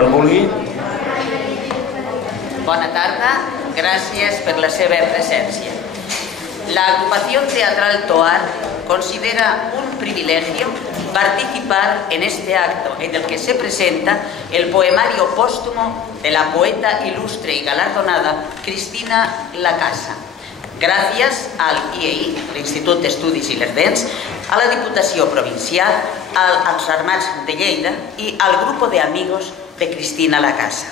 Quan vulgui. Bona tarda, gràcies per la seva presència. La agrupación teatral TOAR considera un privilegio participar en este acto en el que se presenta el poemario póstumo de la poeta ilustre y galardonada Cristina Lacasa. Gràcies al IEI, l'Institut d'Estudis Ilerdencs, a la Diputació Provincial, als Armats de Lleida y al grupo de amigos de Cristina Lacasa.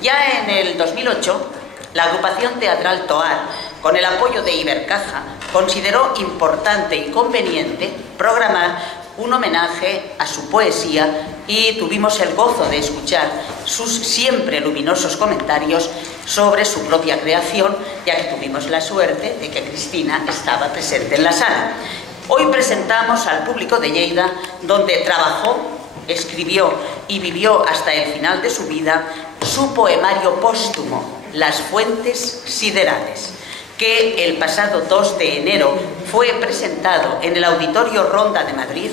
Ya en el 2008, la agrupación teatral TOAR, con el apoyo de Ibercaja, consideró importante y conveniente programar un homenaje a su poesía y tuvimos el gozo de escuchar sus siempre luminosos comentarios sobre su propia creación, ya que tuvimos la suerte de que Cristina estaba presente en la sala. Hoy presentamos al público de Lleida, donde trabajó, escribió y vivió hasta el final de su vida, su poemario póstumo, Las Fuentes Siderales, que el pasado 2 de enero fue presentado en el Auditorio Ronda de Madrid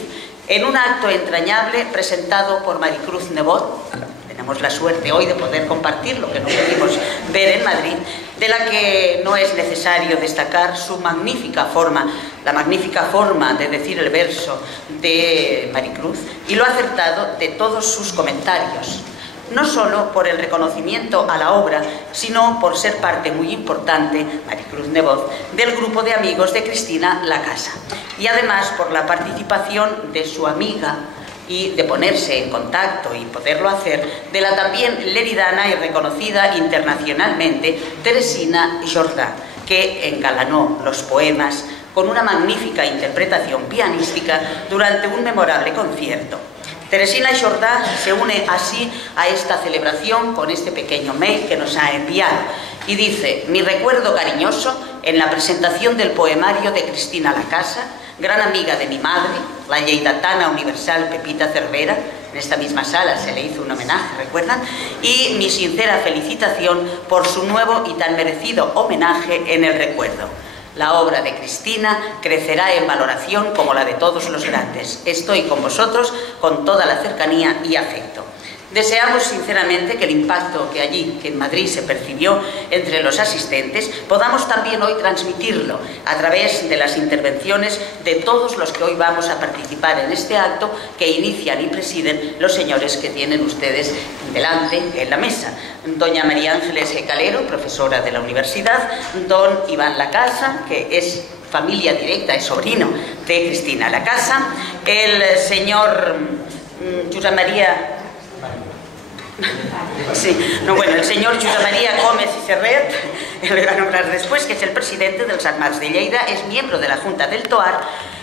en un acto entrañable presentado por Maricruz Nebot. Tenemos la suerte hoy de poder compartir lo que no pudimos ver en Madrid, de la que no es necesario destacar su magnífica forma, la magnífica forma de decir el verso de Maricruz y lo acertado de todos sus comentarios. No solo por el reconocimiento a la obra, sino por ser parte muy importante, Maricruz Nebot, del grupo de amigos de Cristina Lacasa. Y además por la participación de su amiga y de ponerse en contacto y poderlo hacer, de la también leridana y reconocida internacionalmente Teresina Jordà, que engalanó los poemas con una magnífica interpretación pianística durante un memorable concierto. Teresina Jordà se une así a esta celebración con este pequeño mail que nos ha enviado y dice: mi recuerdo cariñoso en la presentación del poemario de Cristina Lacasa, gran amiga de mi madre, la lleidatana universal Pepita Cervera. En esta misma sala se le hizo un homenaje, ¿recuerdan? Y mi sincera felicitación por su nuevo y tan merecido homenaje en el recuerdo. La obra de Cristina crecerá en valoración como la de todos los grandes. Estoy con vosotros con toda la cercanía y afecto. Deseamos sinceramente que el impacto que allí, que en Madrid se percibió entre los asistentes, podamos también hoy transmitirlo a través de las intervenciones de todos los que hoy vamos a participar en este acto que inician y presiden los señores que tienen ustedes delante en la mesa. Doña María Ángeles Calero, profesora de la universidad, don Iván Lacasa, que es familia directa, es sobrino de Cristina Lacasa, el señor Josep María... Sí, no, bueno, el señor Josep María Gómez y Serret, le voy a nombrar después, que es el presidente dels Armats de Lleida, es miembro de la Junta del TOAR,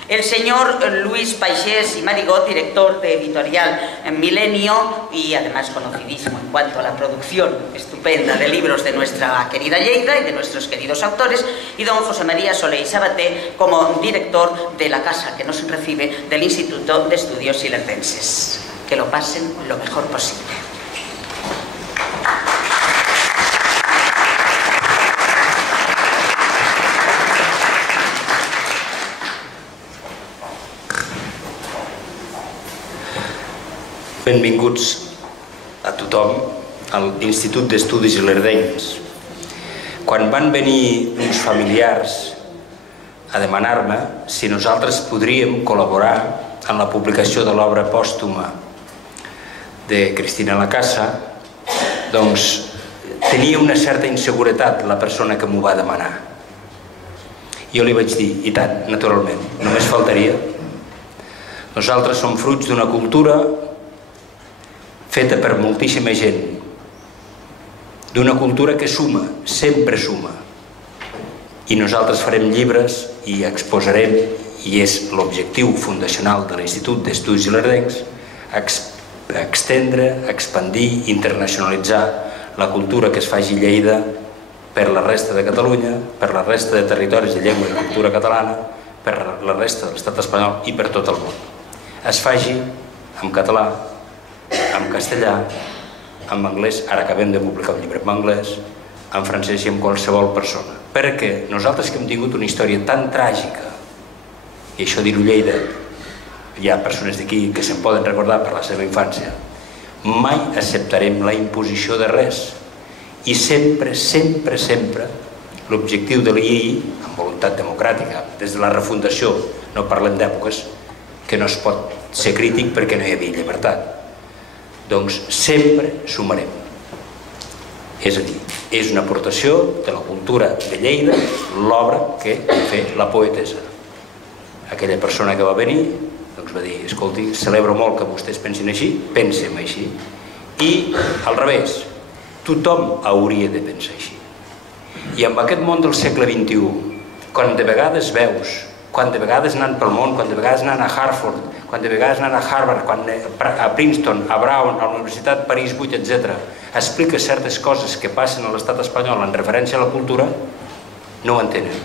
el señor Luis Paixés y Marigot, director de editorial Milenio y además conocidísimo en cuanto a la producción estupenda de libros de nuestra querida Lleida y de nuestros queridos autores, y don José María Soler y Sabaté como director de la casa que nos recibe del Instituto de Estudios Ilerdenses. Que lo pasen lo mejor posible. Benvinguts a tothom a l'Institut d'Estudis Ilerdencs. Quan van venir uns familiars a demanar-me si nosaltres podríem col·laborar en la publicació de l'obra pòstuma de Cristina Lacasa, doncs tenia una certa inseguretat la persona que m'ho va demanar. Jo li vaig dir, i tant, naturalment, només faltaria. Nosaltres som fruits d'una cultura feta per moltíssima gent, d'una cultura que suma, sempre suma. I nosaltres farem llibres i exposarem, i és l'objectiu fundacional de l'Institut d'Estudis Ilerdencs, extendre, expandir, internacionalitzar la cultura que es faci a Lleida per la resta de Catalunya, per la resta de territoris de llengua i cultura catalana, per la resta de l'estat espanyol i per tot el món. Es faci en català, en castellà, en anglès, ara acabem de publicar un llibre en anglès, en francès i en qualsevol persona. Perquè nosaltres que hem tingut una història tan tràgica, i això dir-ho Lleida, hi ha persones d'aquí que se'n poden recordar per la seva infància, mai acceptarem la imposició de res i sempre, sempre, sempre l'objectiu de l'IEI, amb voluntat democràtica, des de la refundació, no parlem d'èpoques, que no es pot ser crític perquè no hi havia llibertat. Doncs sempre sumarem. És a dir, és una aportació de la cultura de Lleida, l'obra que va fer la poetessa. Aquella persona que va venir doncs va dir, escolti, celebro molt que vostès pensin així, pensem així. I al revés, tothom hauria de pensar així. I amb aquest món del segle XXI, quan de vegades veus, quan de vegades anant pel món, quan de vegades anant a Hartford, quan de vegades anant a Harvard, a Princeton, a Brown, a la Universitat París 8, etc., explica certes coses que passen a l'estat espanyol en referència a la cultura, no ho entenen.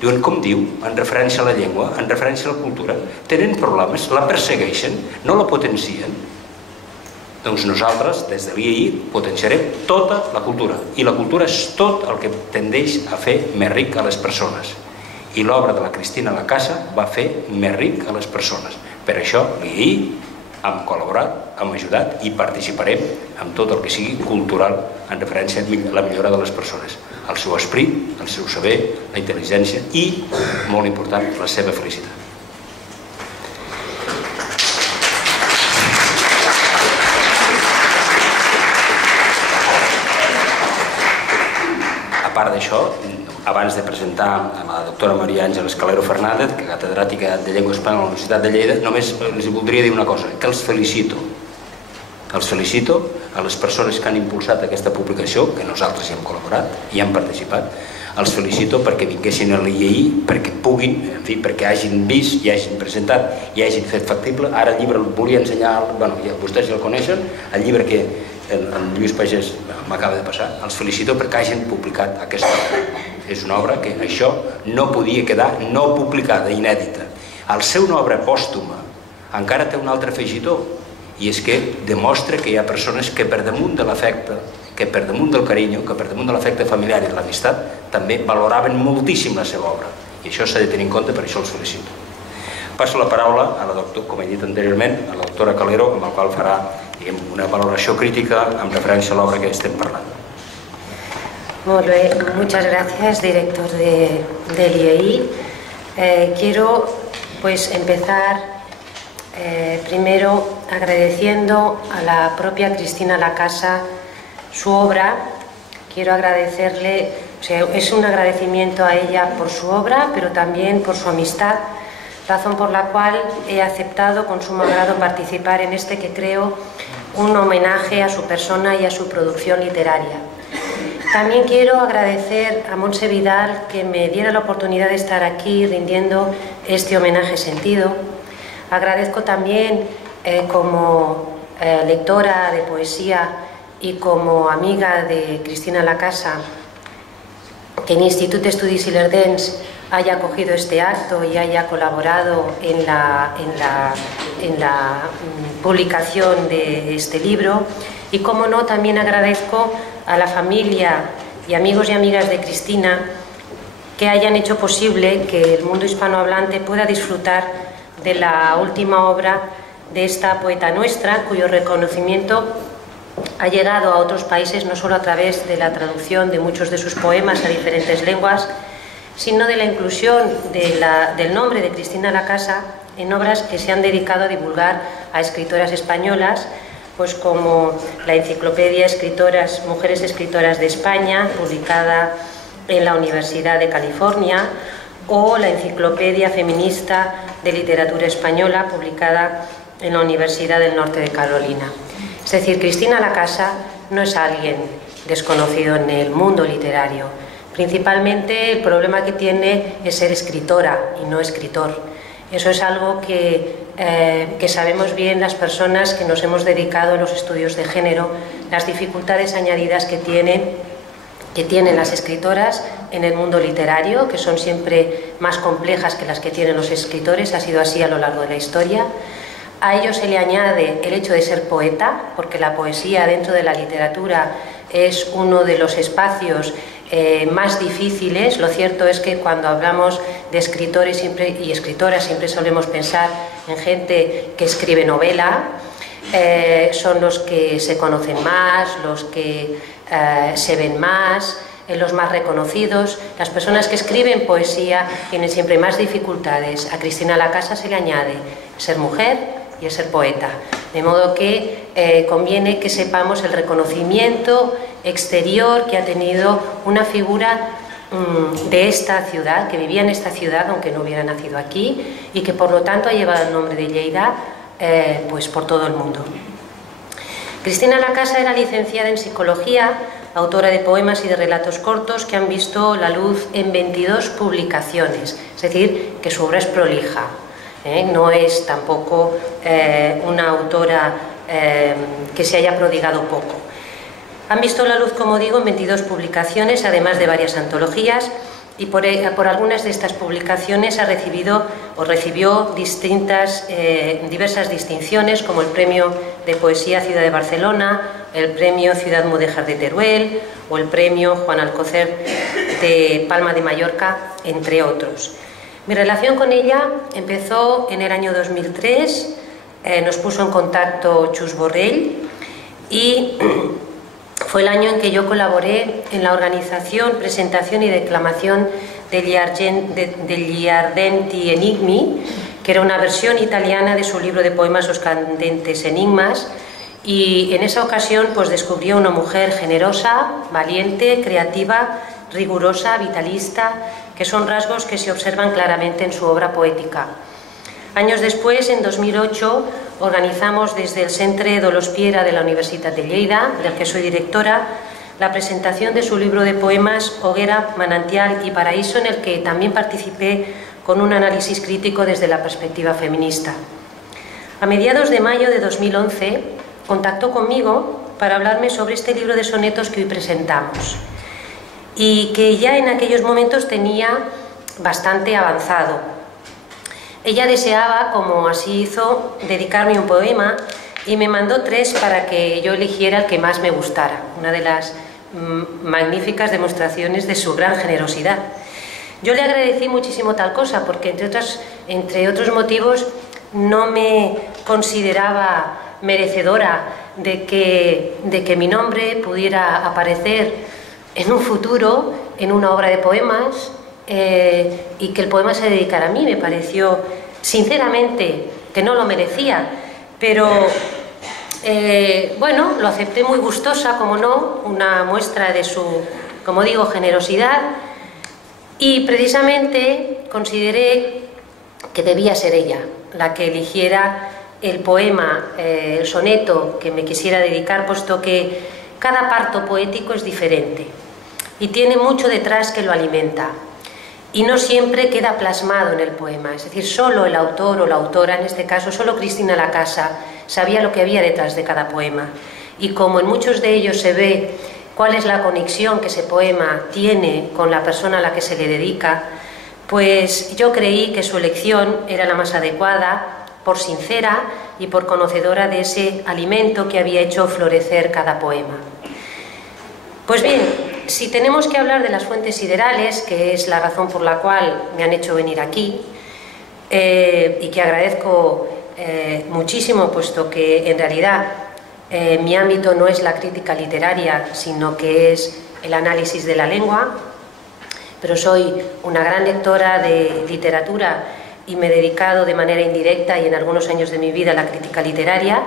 Diuen, com diu, en referència a la llengua, en referència a la cultura, tenen problemes, la persegueixen, no la potencien. Doncs nosaltres, des de l'IEI, potenciarem tota la cultura. I la cultura és tot el que tendeix a fer més ric a les persones. I l'obra de la Cristina Lacasa va fer més ric a les persones. Per això l'IEI hem col·laborat, hem ajudat i participarem en tot el que sigui cultural en referència a la millora de les persones. El seu esperit, el seu saber, la intel·ligència i, molt important, la seva felicitat. A part d'això, abans de presentar a la doctora Maria Àngela Escalero Fernández, que és catedràtica de Llengua Espanyola a la Universitat de Lleida, només els voldria dir una cosa, que els felicito. Els felicito a les persones que han impulsat aquesta publicació, que nosaltres hi hem col·laborat i hem participat. Els felicito perquè vinguessin a l'IEI, perquè puguin, en fi, perquè hagin vist i hagin presentat i hagin fet factible. Ara el llibre el volia ensenyar, bueno, vostès ja el coneixen, el llibre que en Lluís Pagès m'acaba de passar. Els felicito perquè hagin publicat aquesta obra. És una obra que això no podia quedar no publicada, inèdita. Al ser una obra pòstuma encara té un altre afegitó, i és que demostra que hi ha persones que per damunt de l'afecte, que per damunt del carinyo, que per damunt de l'afecte familiar i de l'amistat, també valoraven moltíssim la seva obra. I això s'ha de tenir en compte, per això els felicito. Passo la paraula a la doctora, com he dit anteriorment, a la doctora Calero, amb la qual farà una valoració crítica en referència a l'obra que estem parlant. Molt bé, muchas gracias, director del IEI. Quiero empezar primero agradeciendo a la propia Cristina Lacasa su obra. Quiero agradecerle, es un agradecimiento a ella por su obra, pero también por su amistad, razón por la cual he aceptado con sumo agrado participar en este que creo un homenaje a su persona y a su producción literaria. También quiero agradecer a Montse Vidal que me diera la oportunidad de estar aquí rindiendo este homenaje sentido. Agradezco también como lectora de poesía y como amiga de Cristina Lacasa que el Institut d'Estudis Ilerdencs haya acogido este acto y haya colaborado en la publicación de este libro. Y como no, también agradezco a la familia y amigos y amigas de Cristina que hayan hecho posible que el mundo hispanohablante pueda disfrutar de la última obra de esta poeta nuestra, cuyo reconocimiento ha llegado a otros países no solo a través de la traducción de muchos de sus poemas a diferentes lenguas, sino de la inclusión del nombre de Cristina Lacasa en obras que se han dedicado a divulgar a escritoras españolas, pues como la enciclopedia Mujeres Escritoras de España, publicada en la Universidad de California, o la Enciclopedia Feminista de Literatura Española, publicada en la Universidad del Norte de Carolina. Es decir, Cristina Lacasa no es alguien desconocido en el mundo literario. Principalmente el problema que tiene es ser escritora y no escritor. Eso es algo que sabemos bien las personas que nos hemos dedicado a los estudios de género, las dificultades añadidas que tienen las escritoras en el mundo literario, que son siempre más complejas que las que tienen los escritores, ha sido así a lo largo de la historia. A ello se le añade el hecho de ser poeta, porque la poesía dentro de la literatura es uno de los espacios más difíciles. Lo cierto es que cuando hablamos de escritores y escritoras siempre solemos pensar en gente que escribe novela, son los que se conocen más, los que se ven más, los más reconocidos. Las personas que escriben poesía tienen siempre más dificultades. A Cristina Lacasa se le añade ser mujer y el ser poeta. De modo que conviene que sepamos el reconocimiento exterior que ha tenido una figura de esta ciudad, que vivía en esta ciudad aunque no hubiera nacido aquí, y que por lo tanto ha llevado el nombre de Lleida pues por todo el mundo. Cristina Lacasa era licenciada en Psicología, autora de poemas y de relatos cortos que han visto la luz en 22 publicaciones, es decir, que su obra es prolija. No es tampoco una autora que se haya prodigado poco. Han visto la luz, como digo, en 22 publicaciones, además de varias antologías, y por algunas de estas publicaciones ha recibido o recibió diversas distinciones, como el Premio de Poesía Ciudad de Barcelona, el Premio Ciudad Mudéjar de Teruel o el Premio Juan Alcocer de Palma de Mallorca, entre otros. Mi relación con ella empezó en el año 2003, nos puso en contacto Chus Borrell y fue el año en que yo colaboré en la organización, presentación y declamación del Giardenti Enigmi, que era una versión italiana de su libro de poemas Los candentes enigmas, y en esa ocasión pues descubrió una mujer generosa, valiente, creativa, rigurosa, vitalista, que son rasgos que se observan claramente en su obra poética. Años después, en 2008, organizamos desde el Centre de l'Hospiera de la Universitat de Lleida, del que soy directora, la presentación de su libro de poemas Hoguera, Manantial y Paraíso, en el que también participé con un análisis crítico desde la perspectiva feminista. A mediados de mayo de 2011 contactó conmigo para hablarme sobre este libro de sonetos que hoy presentamos y que ya en aquellos momentos tenía bastante avanzado. Ella deseaba, como así hizo, dedicarme un poema y me mandó 3 para que yo eligiera el que más me gustara, una de las magníficas demostraciones de su gran generosidad. Yo le agradecí muchísimo tal cosa porque, entre otros motivos, no me consideraba merecedora de que mi nombre pudiera aparecer en un futuro en una obra de poemas, y que el poema se dedicara a mí. Me pareció, sinceramente, que no lo merecía, pero bueno, lo acepté muy gustosa, como no, una muestra de su, como digo, generosidad, y precisamente consideré que debía ser ella la que eligiera el poema, el soneto que me quisiera dedicar, puesto que cada parto poético es diferente y tiene mucho detrás que lo alimenta. Y no siempre queda plasmado en el poema, es decir, solo el autor o la autora, en este caso solo Cristina Lacasa, sabía lo que había detrás de cada poema. Y como en muchos de ellos se ve cuál es la conexión que ese poema tiene con la persona a la que se le dedica, pues yo creí que su elección era la más adecuada, por sincera y por conocedora de ese alimento que había hecho florecer cada poema. Pues bien, si tenemos que hablar de las fuentes siderales, que es la razón por la cual me han hecho venir aquí, y que agradezco muchísimo, puesto que en realidad mi ámbito no es la crítica literaria, sino que es el análisis de la lengua, pero soy una gran lectora de literatura y me he dedicado de manera indirecta y en algunos años de mi vida a la crítica literaria.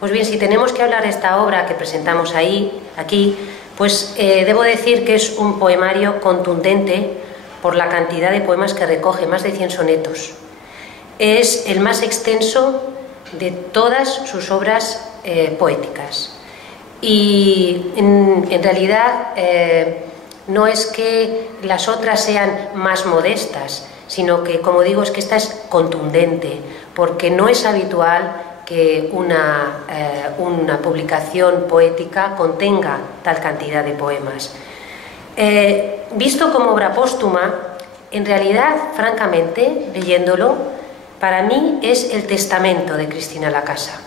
Pues bien, si tenemos que hablar de esta obra que presentamos aquí, pues debo decir que es un poemario contundente por la cantidad de poemas que recoge, más de 100 sonetos. Es el más extenso de todas sus obras poéticas. Y en realidad no es que las otras sean más modestas, sino que, como digo, es que esta es contundente, porque no es habitual que una publicación poética contenga tal cantidad de poemas. Visto como obra póstuma, en realidad, francamente, leyéndolo, para mí es el testamento de Cristina Lacasa.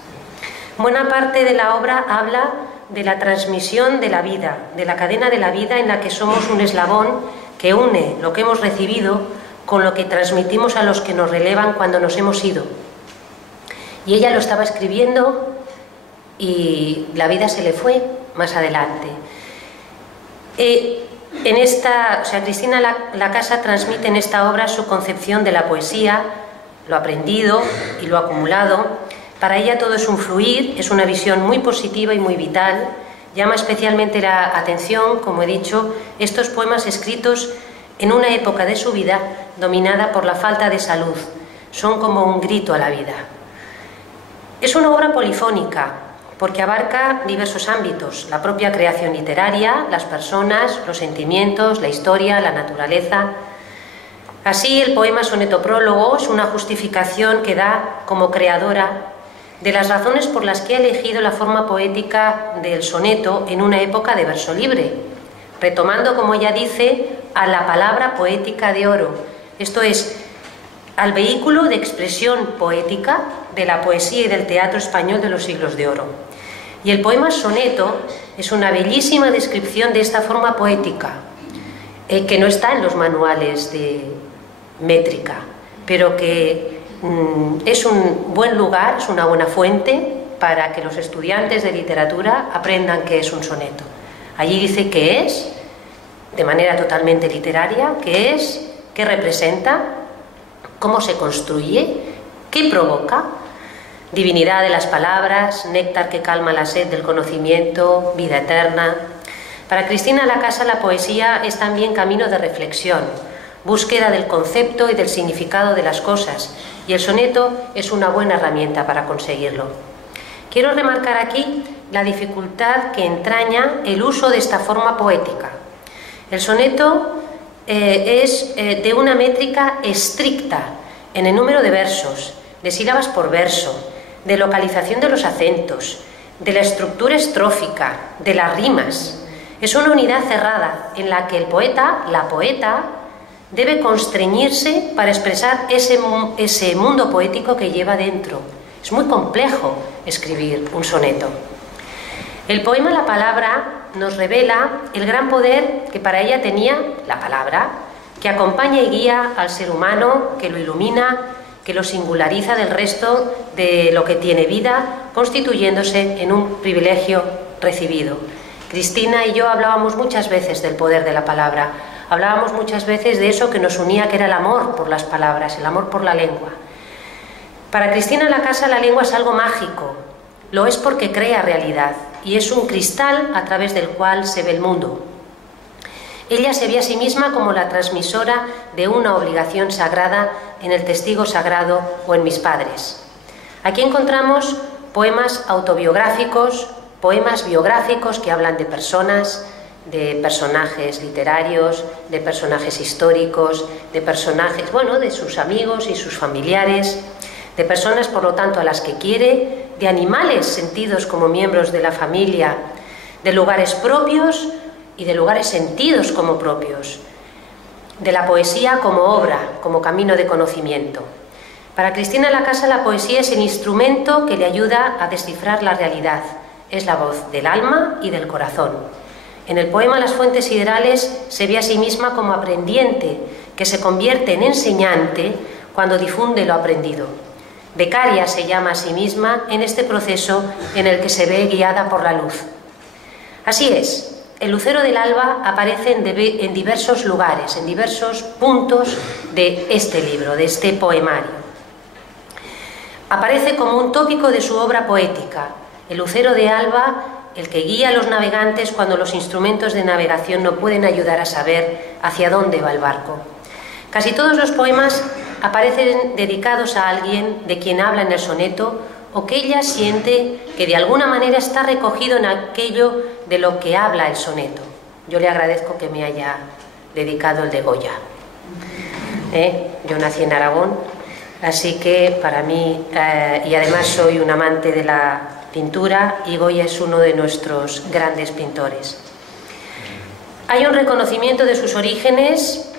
Buena parte de la obra habla de la transmisión de la vida, de la cadena de la vida en la que somos un eslabón que une lo que hemos recibido con lo que transmitimos a los que nos relevan cuando nos hemos ido. Y ella lo estaba escribiendo y la vida se le fue más adelante. Cristina Lacasa transmite en esta obra su concepción de la poesía, lo aprendido y lo acumulado. Para ella todo es un fluir, es una visión muy positiva y muy vital. Llama especialmente la atención, como he dicho, estos poemas escritos en una época de su vida dominada por la falta de salud. Son como un grito a la vida. Es una obra polifónica, porque abarca diversos ámbitos: la propia creación literaria, las personas, los sentimientos, la historia, la naturaleza. Así, el poema Soneto Prólogo es una justificación que da, como creadora, de las razones por las que ha elegido la forma poética del soneto en una época de verso libre, retomando, como ella dice, a la palabra poética de oro, esto es, al vehículo de expresión poética de la poesía y del teatro español de los siglos de oro. Y el poema Soneto es una bellísima descripción de esta forma poética, que no está en los manuales de métrica, pero que es un buen lugar, es una buena fuente para que los estudiantes de literatura aprendan qué es un soneto. Allí dice qué es, de manera totalmente literaria, qué es, qué representa, cómo se construye, qué provoca: divinidad de las palabras, néctar que calma la sed del conocimiento, vida eterna. Para Cristina Lacasa la poesía es también camino de reflexión, búsqueda del concepto y del significado de las cosas, y el soneto es una buena herramienta para conseguirlo. Quiero remarcar aquí la dificultad que entraña el uso de esta forma poética. El soneto es de una métrica estricta en el número de versos, de sílabas por verso, de localización de los acentos, de la estructura estrófica, de las rimas. Es una unidad cerrada en la que el poeta, la poeta, debe constreñirse para expresar ese mundo poético que lleva dentro. Es muy complejo escribir un soneto. El poema La Palabra nos revela el gran poder que para ella tenía la palabra, que acompaña y guía al ser humano, que lo ilumina, que lo singulariza del resto de lo que tiene vida, constituyéndose en un privilegio recibido. Cristina y yo hablábamos muchas veces del poder de la palabra, hablábamos muchas veces de eso que nos unía, que era el amor por las palabras, el amor por la lengua. Para Cristina Lacasa la lengua es algo mágico, lo es porque crea realidad y es un cristal a través del cual se ve el mundo. Ella se ve a sí misma como la transmisora de una obligación sagrada en el testigo sagrado o en Mis padres. Aquí encontramos poemas autobiográficos, poemas biográficos que hablan de personas, de personajes literarios, de personajes históricos, de personajes, de sus amigos y sus familiares, de personas, por lo tanto, a las que quiere, de animales sentidos como miembros de la familia, de lugares propios y de lugares sentidos como propios, de la poesía como obra, como camino de conocimiento. Para Cristina Lacasa la poesía es el instrumento que le ayuda a descifrar la realidad, es la voz del alma y del corazón. En el poema Las fuentes siderales se ve a sí misma como aprendiente, que se convierte en enseñante cuando difunde lo aprendido. Becaria se llama a sí misma en este proceso en el que se ve guiada por la luz. Así es, el lucero del alba aparece en diversos lugares, en diversos puntos de este libro, de este poemario. Aparece como un tópico de su obra poética, el lucero de alba, el que guía a los navegantes cuando los instrumentos de navegación no pueden ayudar a saber hacia dónde va el barco. Casi todos los poemas aparecen dedicados a alguien de quien habla en el soneto o que ella siente que de alguna manera está recogido en aquello de lo que habla el soneto. Yo le agradezco que me haya dedicado el de Goya. Yo nací en Aragón, así que para mí, y además soy un amante de la pintura, y Goya es uno de nuestros grandes pintores. Hay un reconocimiento de sus orígenes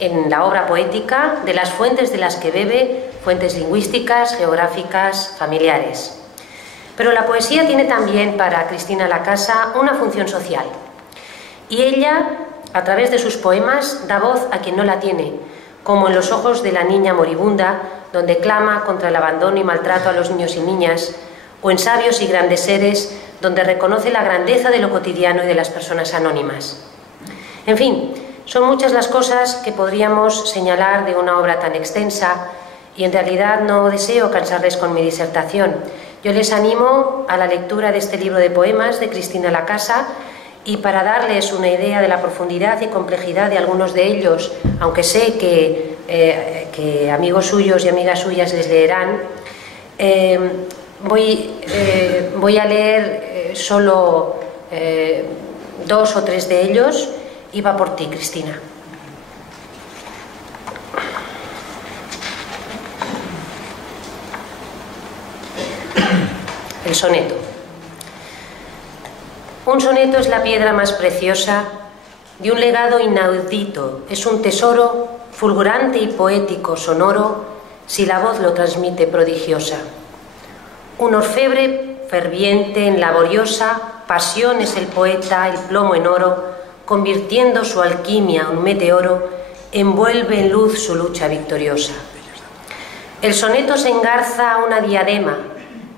en la obra poética, de las fuentes de las que bebe, fuentes lingüísticas, geográficas, familiares. Pero la poesía tiene también para Cristina Lacasa una función social. Y ella, a través de sus poemas, da voz a quien no la tiene, como en Los ojos de la niña moribunda, donde clama contra el abandono y maltrato a los niños y niñas, o en Sabios y grandes seres, donde reconoce la grandeza de lo cotidiano y de las personas anónimas. En fin, son muchas las cosas que podríamos señalar de una obra tan extensa y en realidad no deseo cansarles con mi disertación. Yo les animo a la lectura de este libro de poemas de Cristina Lacasa y para darles una idea de la profundidad y complejidad de algunos de ellos, aunque sé que amigos suyos y amigas suyas les leerán, voy a leer solo 2 o 3 de ellos y va por ti, Cristina. El soneto. Un soneto es la piedra más preciosa de un legado inaudito, es un tesoro fulgurante y poético, sonoro, si la voz lo transmite prodigiosa. Un orfebre ferviente en laboriosa pasión es el poeta, el plomo en oro, convirtiendo su alquimia un meteoro, envuelve en luz su lucha victoriosa. El soneto se engarza a una diadema,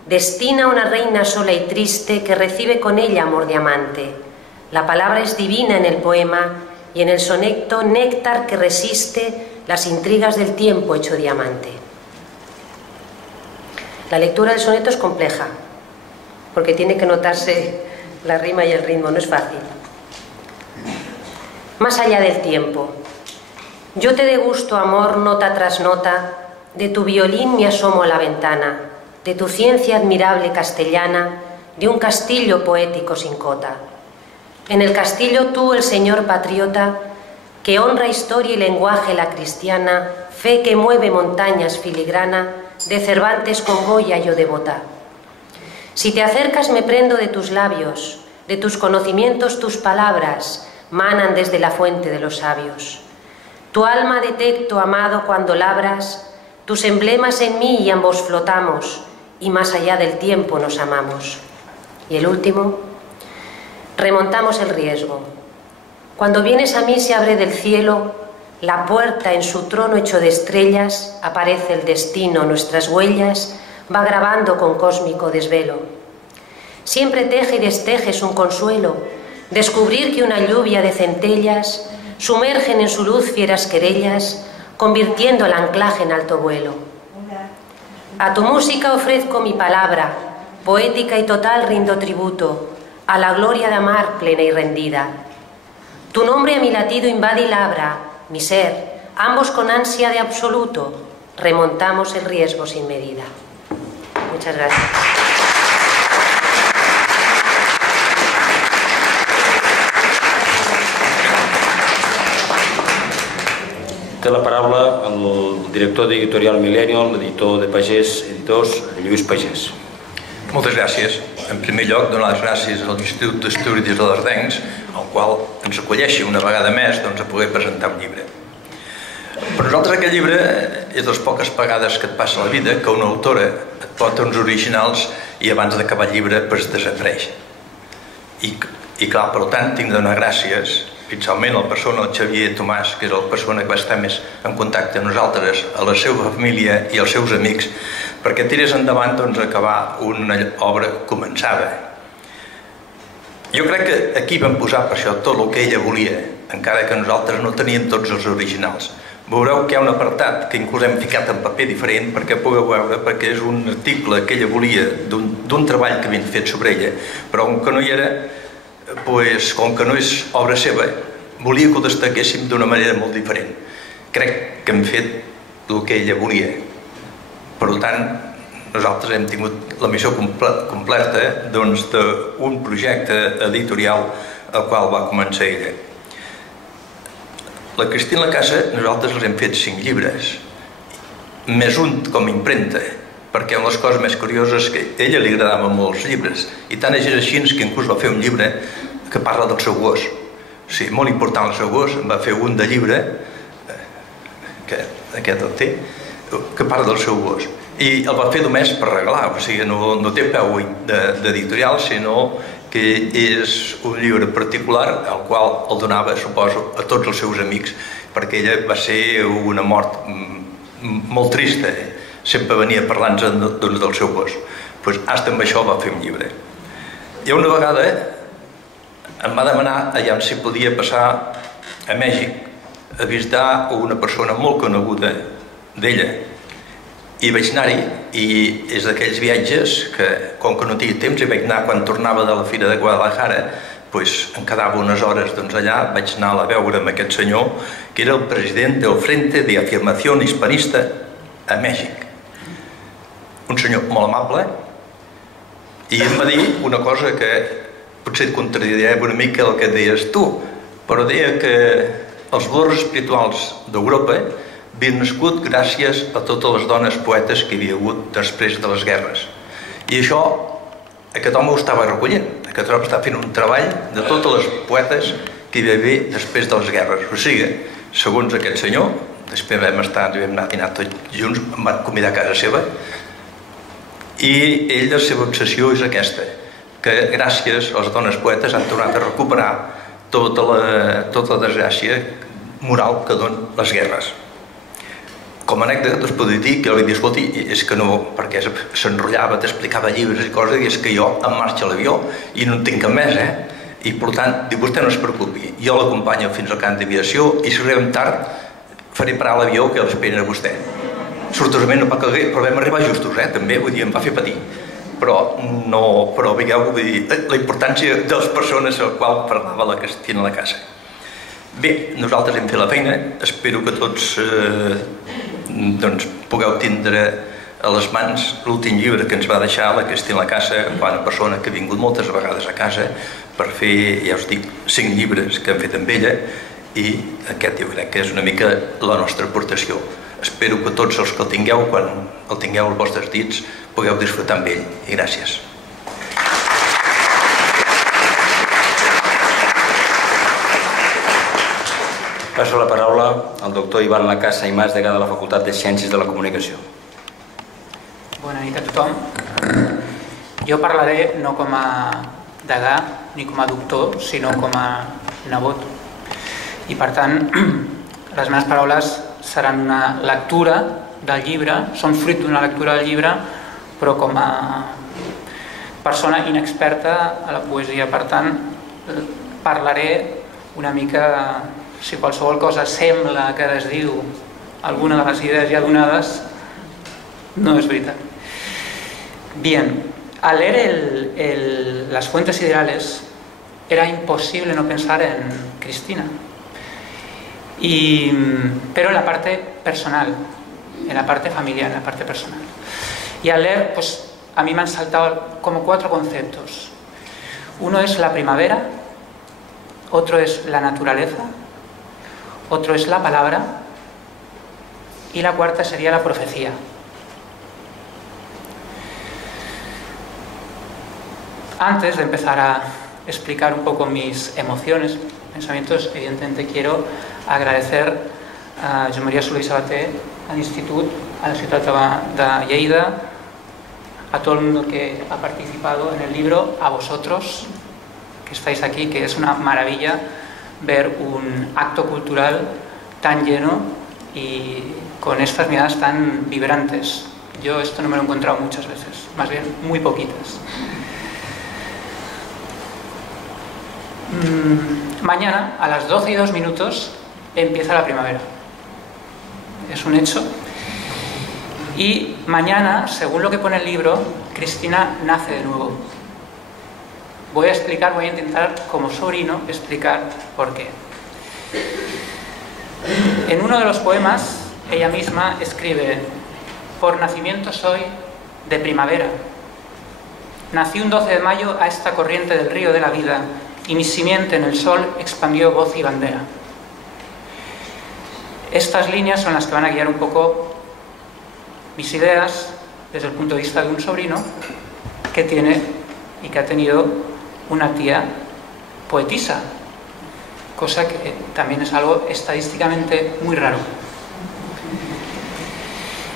destina a una reina sola y triste que recibe con ella amor de amante. La palabra es divina en el poema y en el soneto néctar que resiste las intrigas del tiempo hecho diamante. La lectura del soneto es compleja, porque tiene que notarse la rima y el ritmo, no es fácil. Más allá del tiempo. Yo te degusto, amor, nota tras nota, de tu violín me asomo a la ventana, de tu ciencia admirable castellana, de un castillo poético sin cota. En el castillo tú, el señor patriota, que honra historia y lenguaje la cristiana, fe que mueve montañas filigrana, de Cervantes con Goya yo devota. Si te acercas me prendo de tus labios, de tus conocimientos tus palabras, manan desde la fuente de los sabios. Tu alma detecto, amado, cuando labras, tus emblemas en mí y ambos flotamos, y más allá del tiempo nos amamos. Y el último, remontamos el riesgo. Cuando vienes a mí se abre del cielo la puerta, en su trono hecho de estrellas, aparece el destino, nuestras huellas, va grabando con cósmico desvelo. Siempre teje y destejes un consuelo, descubrir que una lluvia de centellas sumergen en su luz fieras querellas, convirtiendo el anclaje en alto vuelo. A tu música ofrezco mi palabra, poética y total rindo tributo, a la gloria de amar plena y rendida. Tu nombre a mi latido invade y labra, mi ser, ambos con ansia de absoluto, remontamos el riesgo sin medida. Muchas gracias. Té la paraula el director d'Editorial Millennial, l'editor de Pagès Editors, Lluís Pagès. Moltes gràcies. En primer lloc, donar les gràcies a l'Institut d'Estudis Alerdencs, al qual ens acolleixi una vegada més a poder presentar un llibre. Per nosaltres aquest llibre és de les poques vegades que et passa a la vida que una autora et porta uns originals i abans d'acabar el llibre desapareix. I clar, per tant, tinc de donar gràcies principalment a la persona, el Xavier Tomàs, que és la persona que va estar més en contacte amb nosaltres, a la seva família i als seus amics, perquè tirés endavant acabar una obra començada. Jo crec que aquí vam posar per això tot el que ella volia, encara que nosaltres no teníem tots els originals. Veureu que hi ha un apartat que inclús hem ficat en paper diferent perquè pugueu veure, perquè és un article que ella volia d'un treball que havien fet sobre ella, però com que no hi era, com que no és obra seva, volia que ho destaquéssim d'una manera molt diferent. Crec que hem fet el que ella volia. Per tant, nosaltres hem tingut la missió completa d'un projecte editorial al qual va començar ella. La Cristina Lacasa, nosaltres els hem fet 5 llibres, més un com a impremta, perquè una de les coses més curioses és que a ella li agradaven molt els llibres, i tant és així que inclús va fer un llibre que parla del seu gos. O sigui, molt important el seu gos, va fer un de llibre, que aquest el té, que parla del seu gos. I el va fer només per regalar, o sigui, no té peu d'editorial, sinó que és un llibre particular al qual el donava, suposo, a tots els seus amics, perquè ella va ser una mort molt trista. Sempre venia parlant-nos del seu gos. doncs hasta amb això va fer un llibre. I una vegada em va demanar si podia passar a Mèxic a visitar una persona molt coneguda d'ella. I vaig anar-hi, i és d'aquells viatges que, com que no tenia temps, i vaig anar quan tornava de la Fira de Guadalajara, doncs em quedava unes hores allà, vaig anar a veure amb aquest senyor, que era el president del Frente de Afirmación Hispanista a Mèxic. Un senyor molt amable, i em va dir una cosa que potser et contradiré una mica el que deies tu, però deia que els valors espirituals d'Europa havien nascut gràcies a totes les dones poetes que hi havia hagut després de les guerres. I això aquest home ho estava recollint, aquest home estava fent un treball de totes les poetes que hi va haver després de les guerres. O sigui, segons aquest senyor, després vam anar a dinar tots junts, em van convidar a casa seva, i ell, la seva obsessió és aquesta, que gràcies a les dones poetes han tornat a recuperar tota la desgràcia moral que donen les guerres. Com a anècdota us podria dir que jo li dic, escolti, és que no, perquè s'enrotllava, t'explicava llibres i coses, i és que jo em marxo a l'avió i no en tinc cap més, i per tant, dic, vostè no es preocupi, jo l'acompanyo fins al camp d'aviació i si arribem tard faré parar l'avió que l'esperen a vostè. Sortosament no va calguer, però vam arribar justos, també, vull dir, em va fer patir. Però veieu, vull dir, la importància de les persones a les quals parlava la Cristina a la casa. Bé, nosaltres hem fet la feina, espero que tots pugueu tindre a les mans l'últim llibre que ens va deixar la Cristina a la casa, una persona que ha vingut moltes vegades a casa per fer, ja us dic, 5 llibres que hem fet amb ella, i aquest jo crec que és una mica la nostra aportació. Espero que tots els que el tingueu, quan el tingueu als vostres dits, pugueu disfrutar amb ell, i gràcies. Passo la paraula al doctor Ivan Lacasa i Mas, degà de la Facultat de Ciències de la Comunicació. Bona nit a tothom. Jo parlaré no com a degà ni com a doctor, sinó com a nebot. I per tant, les meves paraules seran una lectura del llibre, són fruit d'una lectura del llibre, però com a persona inexperta a la poesia. Per tant, parlaré una mica, si qualsevol cosa sembla que es diu alguna de les idees ja donades, no es veritat. Bien, al leer las fuentes ideales era imposible no pensar en Cristina. Pero en la parte personal, en la parte familiar, en la parte personal. Y al leer, pues a mí me han saltado como 4 conceptos. Uno es la primavera, otro es la naturaleza, otro es la palabra y la cuarta sería la profecía. Antes de empezar a explicar un poco mis emociones, pensamientos, evidentemente quiero agradecer a Josep Maria Soler i Sabater, al Institut, a la ciutat de Lleida, a todo el mundo que ha participado en el libro, a vosotros que estáis aquí, que es una maravilla ver un acto cultural tan lleno y con estas miradas tan vibrantes. Yo esto no me lo he encontrado muchas veces, más bien muy poquitas. Mañana a las 12:02 empieza la primavera. Es un hecho. Y mañana, según lo que pone el libro, Cristina nace de nuevo. Voy a intentar como sobrino explicar por qué. En uno de los poemas, ella misma escribe: por nacimiento soy de primavera. Nací un 12 de mayo a esta corriente del río de la vida, y mi simiente en el sol expandió voz y bandera. Estas líneas son las que van a guiar un poco mis ideas desde el punto de vista de un sobrino que tiene y que ha tenido una tía poetisa, cosa que también es algo estadísticamente muy raro.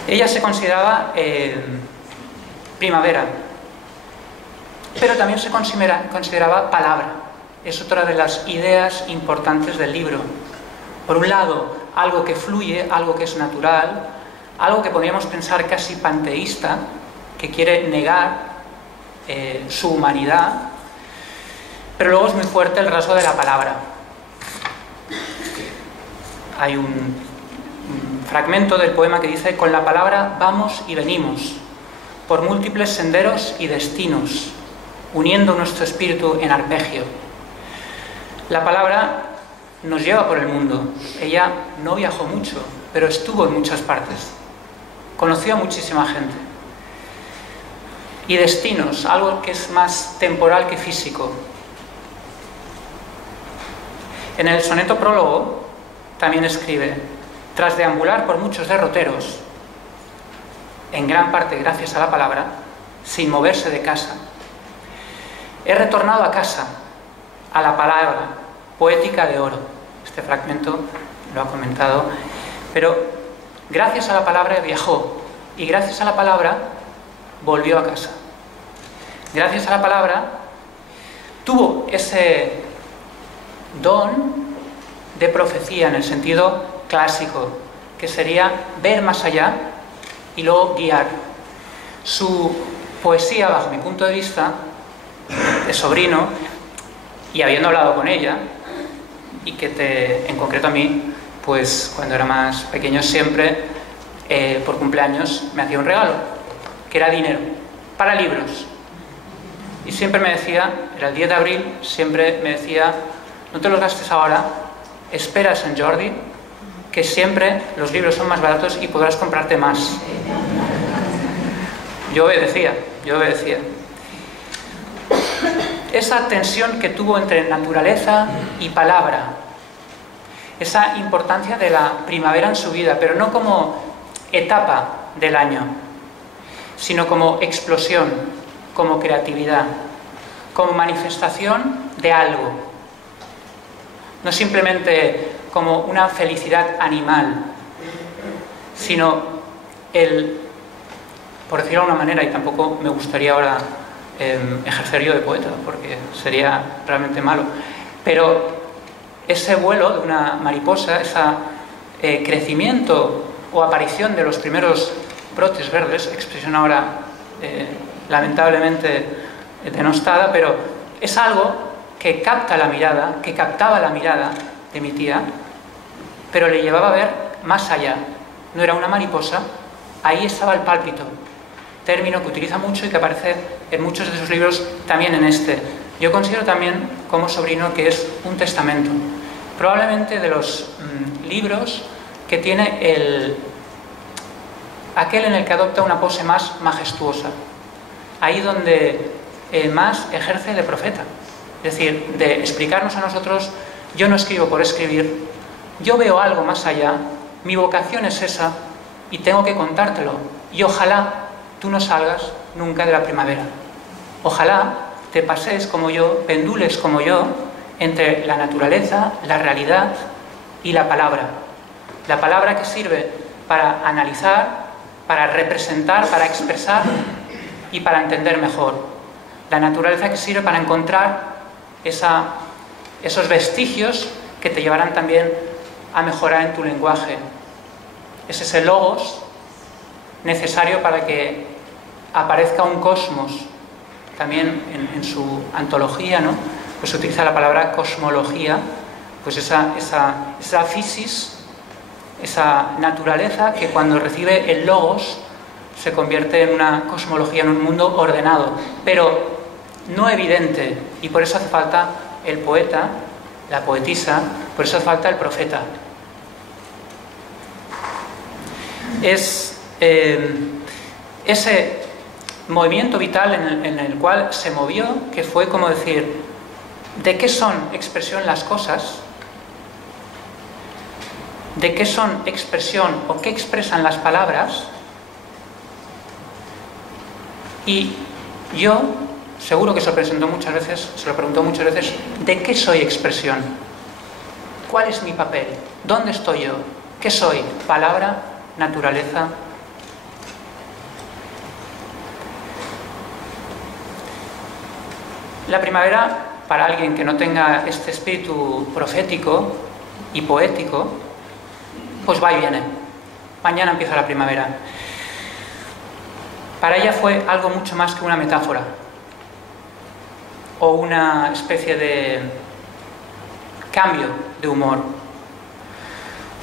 Ella se consideraba primavera, pero también se consideraba palabra. Es otra de las ideas importantes del libro. Por un lado, algo que fluye, algo que es natural, algo que podríamos pensar casi panteísta, que quiere negar su humanidad, pero luego es muy fuerte el rasgo de la palabra. Hay un fragmento del poema que dice: con la palabra vamos y venimos, por múltiples senderos y destinos, uniendo nuestro espíritu en arpegio. La palabra nos lleva por el mundo. Ella no viajó mucho, pero estuvo en muchas partes. Conoció a muchísima gente. Y destinos, algo que es más temporal que físico. En el soneto prólogo también escribe: tras deambular por muchos derroteros, en gran parte gracias a la palabra, sin moverse de casa, he retornado a casa, a la palabra, poética de oro. Este fragmento lo ha comentado, pero gracias a la palabra viajó, y gracias a la palabra volvió a casa. Gracias a la palabra tuvo ese don de profecía en el sentido clásico, que sería ver más allá y luego guiar. Su poesía, bajo mi punto de vista, de sobrino, y habiendo hablado con ella, y que en concreto a mí, pues cuando era más pequeño siempre, por cumpleaños, me hacía un regalo, que era dinero, para libros. Y siempre me decía, era el 10 de abril, siempre me decía: no te los gastes ahora, espera a Sant Jordi, que siempre los libros son más baratos y podrás comprarte más. Yo obedecía. Esa tensión que tuvo entre naturaleza y palabra, esa importancia de la primavera en su vida, pero no como etapa del año, sino como explosión, como creatividad, como manifestación de algo. No simplemente como una felicidad animal, sino por decirlo de una manera, y tampoco me gustaría ahora ejercer yo de poeta, porque sería realmente malo, pero ese vuelo de una mariposa, ese crecimiento o aparición de los primeros brotes verdes, expresión ahora lamentablemente denostada, pero es algo que capta la mirada, que captaba la mirada de mi tía, pero le llevaba a ver más allá. No era una mariposa, ahí estaba el pálpito, término que utiliza mucho y que aparece en muchos de sus libros, también en este. Yo considero también, como sobrino, que es un testamento. Probablemente de los libros que tiene aquel en el que adopta una pose más majestuosa. Ahí donde más ejerce de profeta. Es decir, de explicarnos a nosotros: yo no escribo por escribir, yo veo algo más allá, mi vocación es esa y tengo que contártelo. Y ojalá tú no salgas nunca de la primavera. Ojalá te pasees como yo, pendules como yo, entre la naturaleza, la realidad y la palabra. La palabra que sirve para analizar, para representar, para expresar y para entender mejor. La naturaleza que sirve para encontrar esos vestigios que te llevarán también a mejorar en tu lenguaje. Es ese logos necesario para que aparezca un cosmos. También en su antología, ¿no?, pues se utiliza la palabra cosmología, pues esa physis, esa naturaleza que cuando recibe el logos se convierte en una cosmología, en un mundo ordenado, pero no evidente, y por eso hace falta el poeta, la poetisa, por eso hace falta el profeta. Es ese movimiento vital en el cual se movió, que fue como decir: ¿de qué son expresión las cosas? ¿De qué son expresión o qué expresan las palabras? Y yo, seguro que se lo preguntó muchas veces, ¿de qué soy expresión? ¿Cuál es mi papel? ¿Dónde estoy yo? ¿Qué soy? ¿Palabra? ¿Naturaleza? La primavera, para alguien que no tenga este espíritu profético y poético, pues va y viene. Mañana empieza la primavera. Para ella fue algo mucho más que una metáfora. o una especie de cambio de humor.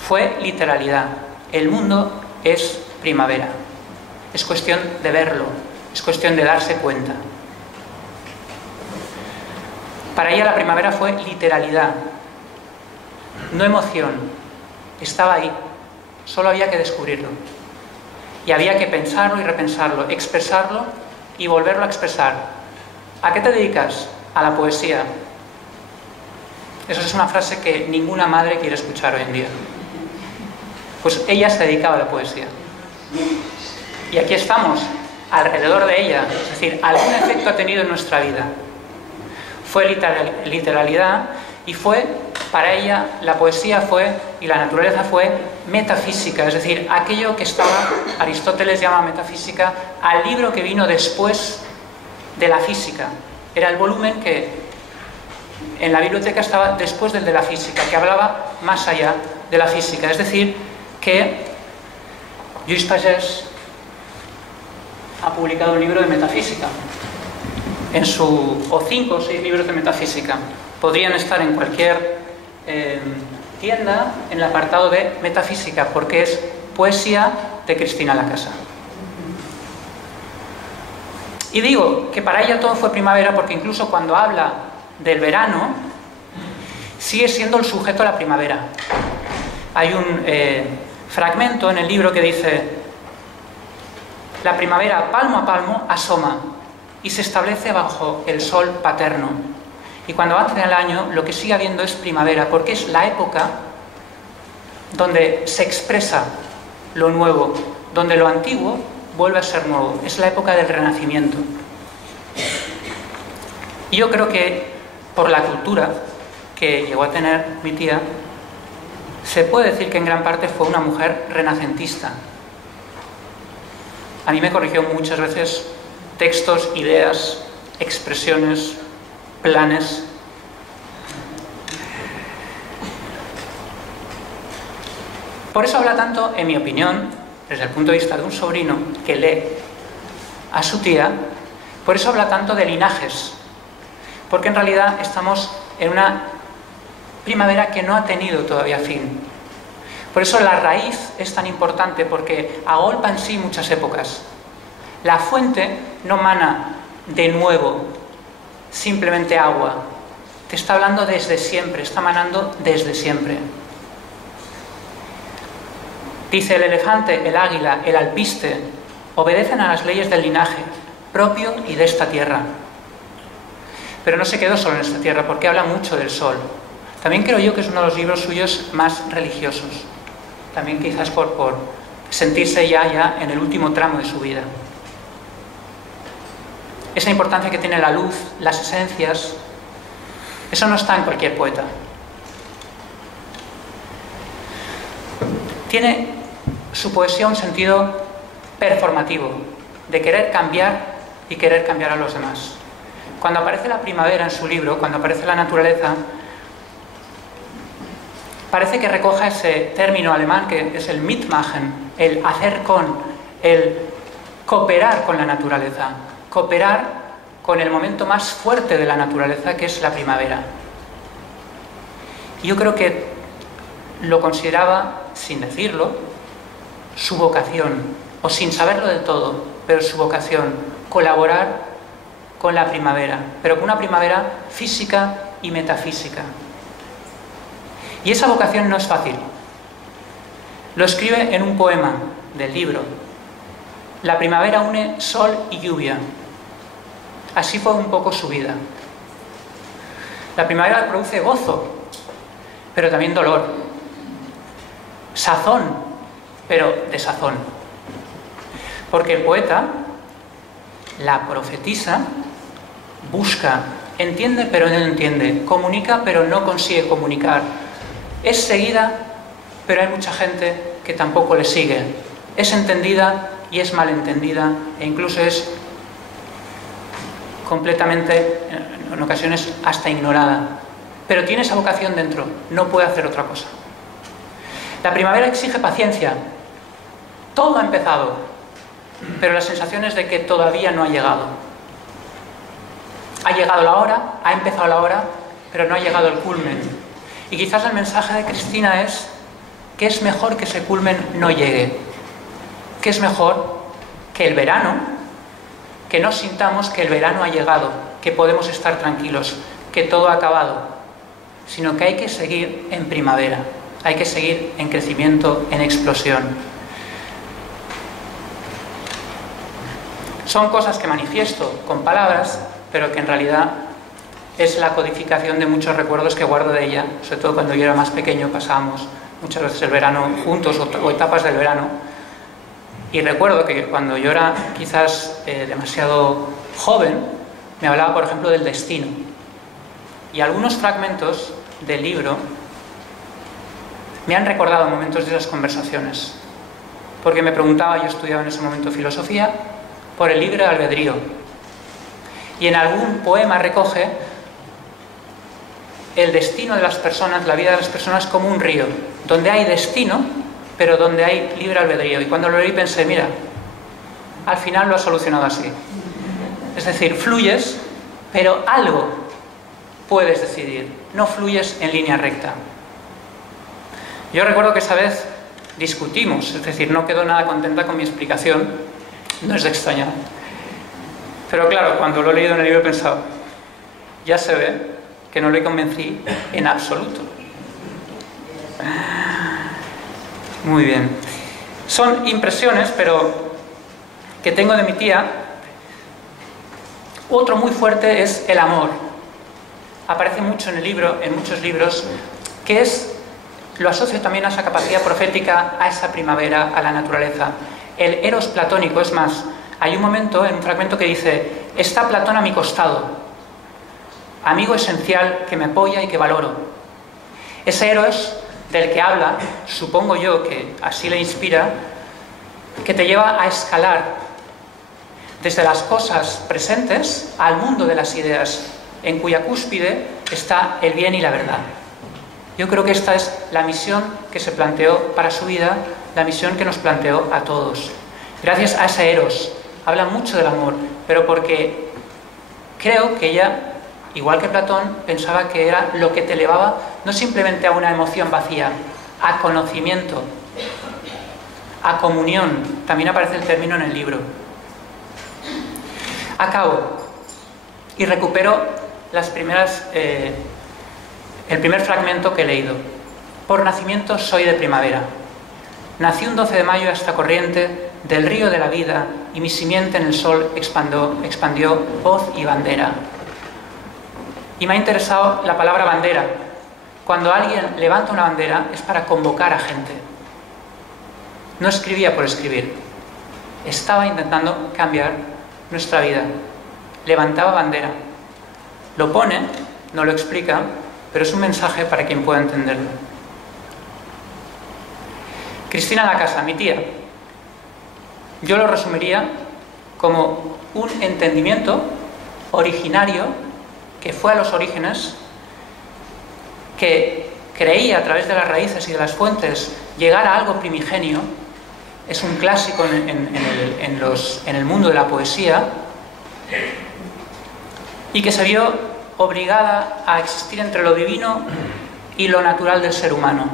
Fue literalidad. El mundo es primavera. Es cuestión de verlo, es cuestión de darse cuenta. Para ella la primavera fue literalidad, no emoción. Estaba ahí, solo había que descubrirlo. Y había que pensarlo y repensarlo, expresarlo y volverlo a expresar. ¿A qué te dedicas? A la poesía. Esa es una frase que ninguna madre quiere escuchar hoy en día. Pues ella se dedicaba a la poesía. Y aquí estamos, alrededor de ella. Es decir, algún efecto ha tenido en nuestra vida. Fue literalidad y fue, para ella, la poesía fue, y la naturaleza fue, metafísica. Es decir, aquello que estaba, Aristóteles llama metafísica, al libro que vino después de la física. Era el volumen que en la biblioteca estaba después del de la física, que hablaba más allá de la física. Es decir, que Lluís Pagès ha publicado un libro de metafísica, o 5 o 6 libros de metafísica. Podrían estar en cualquier tienda en el apartado de metafísica, porque es poesía de Cristina Lacasa. Y digo que para ella todo fue primavera porque incluso cuando habla del verano sigue siendo el sujeto de la primavera. Hay un fragmento en el libro que dice: la primavera palmo a palmo asoma y se establece bajo el sol paterno. Y cuando avance el año, lo que sigue habiendo es primavera, porque es la época donde se expresa lo nuevo, donde lo antiguo vuelve a ser nuevo. Es la época del renacimiento. Y yo creo que por la cultura que llegó a tener mi tía, se puede decir que en gran parte fue una mujer renacentista. A mí me corrigió muchas veces textos, ideas, expresiones, planes. Por eso habla tanto, en mi opinión, desde el punto de vista de un sobrino que lee a su tía, por eso habla tanto de linajes, porque en realidad estamos en una primavera que no ha tenido todavía fin. Por eso la raíz es tan importante, porque agolpa en sí muchas épocas. La fuente no mana de nuevo simplemente agua, te está hablando desde siempre, está manando desde siempre. Dice: el elefante, el águila, el alpiste obedecen a las leyes del linaje propio y de esta tierra. Pero no se quedó solo en esta tierra, porque habla mucho del sol. También creo yo que es uno de los libros suyos más religiosos. También quizás por sentirse ya en el último tramo de su vida. Esa importancia que tiene la luz, las esencias, eso no está en cualquier poeta. Tiene su poesía un sentido performativo, de querer cambiar y querer cambiar a los demás. Cuando aparece la primavera en su libro, cuando aparece la naturaleza, parece que recoja ese término alemán que es el Mitmachen, el hacer con, el cooperar con la naturaleza, cooperar con el momento más fuerte de la naturaleza, que es la primavera. Y yo creo que lo consideraba, sin decirlo, su vocación, o sin saberlo del todo, pero su vocación, colaborar con la primavera, pero con una primavera física y metafísica. Y esa vocación no es fácil. Lo escribe en un poema del libro. La primavera une sol y lluvia. Así fue un poco su vida. La primavera produce gozo, pero también dolor. Sazón, pero desazón. Porque el poeta, la profetisa, busca, entiende pero no entiende, comunica pero no consigue comunicar. Es seguida, pero hay mucha gente que tampoco le sigue. Es entendida y es malentendida, e incluso es completamente, en ocasiones, hasta ignorada. Pero tiene esa vocación dentro, no puede hacer otra cosa. La primavera exige paciencia. Todo ha empezado, pero la sensación es de que todavía no ha llegado. ha llegado la hora, ha empezado la hora, pero no ha llegado el culmen. Y quizás el mensaje de Cristina es que es mejor que ese culmen no llegue, que es mejor que el verano, que no sintamos que el verano ha llegado, que podemos estar tranquilos, que todo ha acabado, sino que hay que seguir en primavera, hay que seguir en crecimiento, en explosión. Son cosas que manifiesto con palabras, pero que en realidad es la codificación de muchos recuerdos que guardo de ella, sobre todo cuando yo era más pequeño, pasábamos muchas veces el verano juntos o etapas del verano. Y recuerdo que cuando yo era quizás demasiado joven, me hablaba, por ejemplo, del destino. Y algunos fragmentos del libro me han recordado momentos de esas conversaciones. Porque me preguntaba, yo estudiaba en ese momento filosofía, por el libre albedrío. Y en algún poema recoge el destino de las personas, la vida de las personas como un río, donde hay destino, pero donde hay libre albedrío. Y cuando lo leí pensé, mira, al final lo ha solucionado así. Es decir, fluyes, pero algo puedes decidir, no fluyes en línea recta. Yo recuerdo que esa vez discutimos, es decir, no quedó nada contenta con mi explicación, no es de extrañar. Pero claro, cuando lo he leído en el libro he pensado, ya se ve que no le convencí en absoluto. Muy bien. Son impresiones, pero que tengo de mi tía. Otro muy fuerte es el amor. Aparece mucho en el libro, en muchos libros, que es, lo asocio también a esa capacidad profética, a esa primavera, a la naturaleza. El eros platónico, es más, hay un momento, en un fragmento que dice, está Platón a mi costado, amigo esencial que me apoya y que valoro. Ese eros del que habla, supongo yo que así le inspira, que te lleva a escalar desde las cosas presentes al mundo de las ideas, en cuya cúspide está el bien y la verdad. Yo creo que esta es la misión que se planteó para su vida, la misión que nos planteó a todos. Gracias a ese eros, habla mucho del amor, pero porque creo que ella, igual que Platón, pensaba que era lo que te elevaba no simplemente a una emoción vacía, a conocimiento, a comunión. También aparece el término en el libro. Acabo y recupero las primeras, el primer fragmento que he leído. Por nacimiento soy de primavera. Nací un 12 de mayo a esta corriente del río de la vida y mi simiente en el sol expandió voz y bandera. Y me ha interesado la palabra bandera. Cuando alguien levanta una bandera es para convocar a gente. No escribía por escribir. Estaba intentando cambiar nuestra vida. Levantaba bandera. Lo pone, no lo explica, pero es un mensaje para quien pueda entenderlo. Cristina Lacasa, mi tía. Yo lo resumiría como un entendimiento originario que fue a los orígenes, que creía a través de las raíces y de las fuentes llegar a algo primigenio. Es un clásico en el mundo de la poesía, y que se vio obligada a existir entre lo divino y lo natural del ser humano,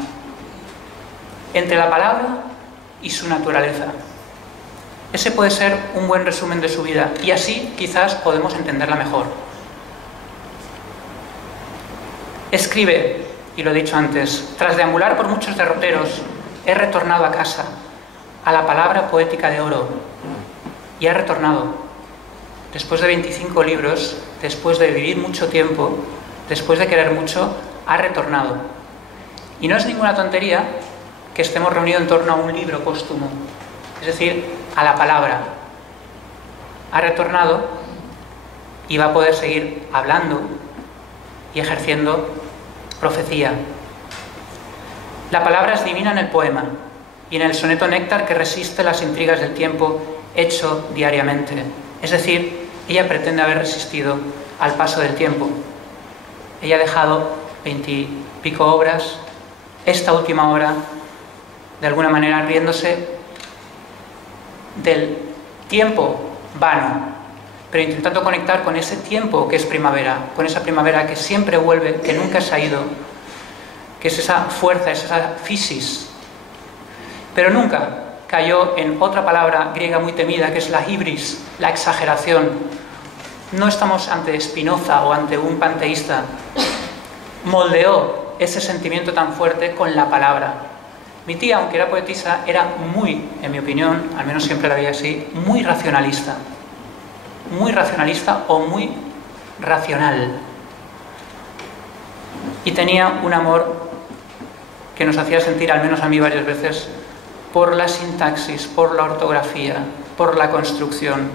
entre la palabra y su naturaleza. Ese puede ser un buen resumen de su vida, y así quizás podemos entenderla mejor. Escribe, y lo he dicho antes, tras deambular por muchos derroteros, he retornado a casa, a la palabra poética de oro, y he retornado. Después de 25 libros, después de vivir mucho tiempo, después de querer mucho, ha retornado. Y no es ninguna tontería que estemos reunidos en torno a un libro póstumo, es decir, a la palabra. Ha retornado y va a poder seguir hablando y ejerciendo profecía. La palabra es divina en el poema y en el soneto Néctar que resiste las intrigas del tiempo hecho diariamente. Es decir, ella pretende haber resistido al paso del tiempo. Ella ha dejado 20 y pico obras, esta última obra, de alguna manera riéndose del tiempo vano, pero intentando conectar con ese tiempo que es primavera, con esa primavera que siempre vuelve, que nunca se ha ido, que es esa fuerza, es esa physis, pero nunca cayó en otra palabra griega muy temida, que es la hibris, la exageración. No estamos ante Spinoza o ante un panteísta. Moldeó ese sentimiento tan fuerte con la palabra. Mi tía, aunque era poetisa, era muy, en mi opinión, al menos siempre la veía así, muy racionalista o muy racional. Y tenía un amor que nos hacía sentir, al menos a mí varias veces, por la sintaxis, por la ortografía, por la construcción.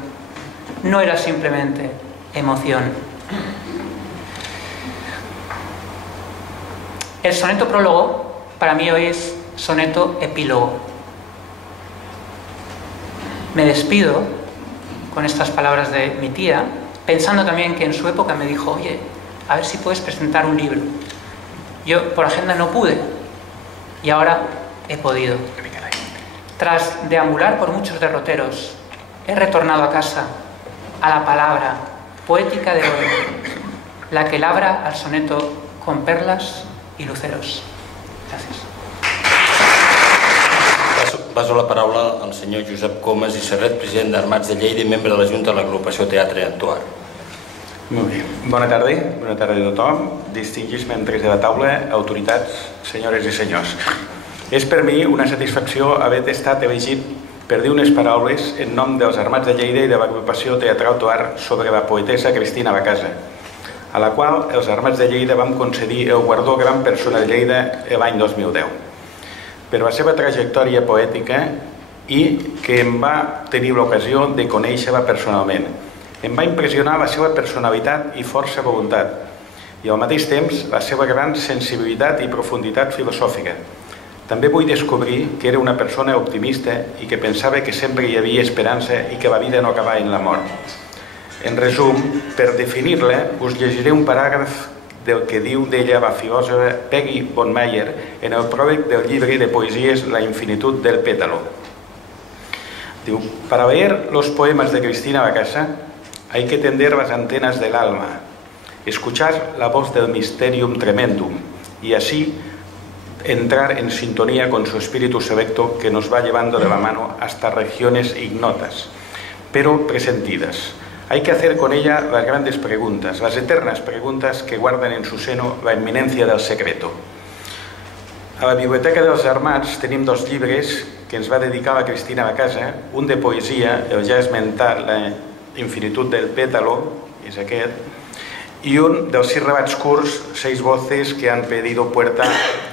No era simplemente emoción. El soneto prólogo para mí hoy es soneto epílogo. Me despido con estas palabras de mi tía, pensando también que en su época me dijo: oye, a ver si puedes presentar un libro. Yo por agenda no pude y ahora he podido. Tras deambular por muchos derroteros, he retornado a casa, a la palabra poética de oro, la que labra al soneto con perlas i luceros. Gràcies. Passo la paraula al senyor Josep Comas i Serret, president d'Armats de Lleida i membre de la Junta de l'Agrupació Teatre Antoar. Molt bé. Bona tarda a tothom, distingits membres de la taula, autoritats, senyores i senyors. És per mi una satisfacció haver estat elegit per dir unes paraules en nom dels Armats de Lleida i de l'Agrupació Teatral Toar sobre la poetessa Cristina Bacasa, a la qual els Armats de Lleida vam concedir el guardó Gran Persona de Lleida l'any 2010. Per la seva trajectòria poètica i que em va tenir l'ocasió de conèixer-la personalment. Em va impressionar la seva personalitat i força voluntat i al mateix temps la seva gran sensibilitat i profunditat filosòfica. També vull descobrir que era una persona optimista i que pensava que sempre hi havia esperança i que la vida no acabava en la mort. En resum, per definir-la, us llegiré un paràgraf del que diu d'ella la filòsofa Peggy von Meyer en el pròleg del llibre de poesies La infinitud del pétalo. Diu: para leer los poemas de Cristina Bacasa hay que tender las antenas del alma, escuchar la voz del mysterium tremendum y así entrar en sintonía con su espíritu selecto que nos va llevando de la mano hasta regiones ignotas, pero presentidas. Hay que hacer con ella las grandes preguntas, las eternas preguntas que guardan en su seno la inminencia del secreto. A la Biblioteca dels Armats tenim dos llibres que ens va dedicar la Cristina Bacasa, un de poesia, el ja esmentat La infinitud del pétalo, és aquest, y un dels 6 relats curts, 6 voces que han pedido puerta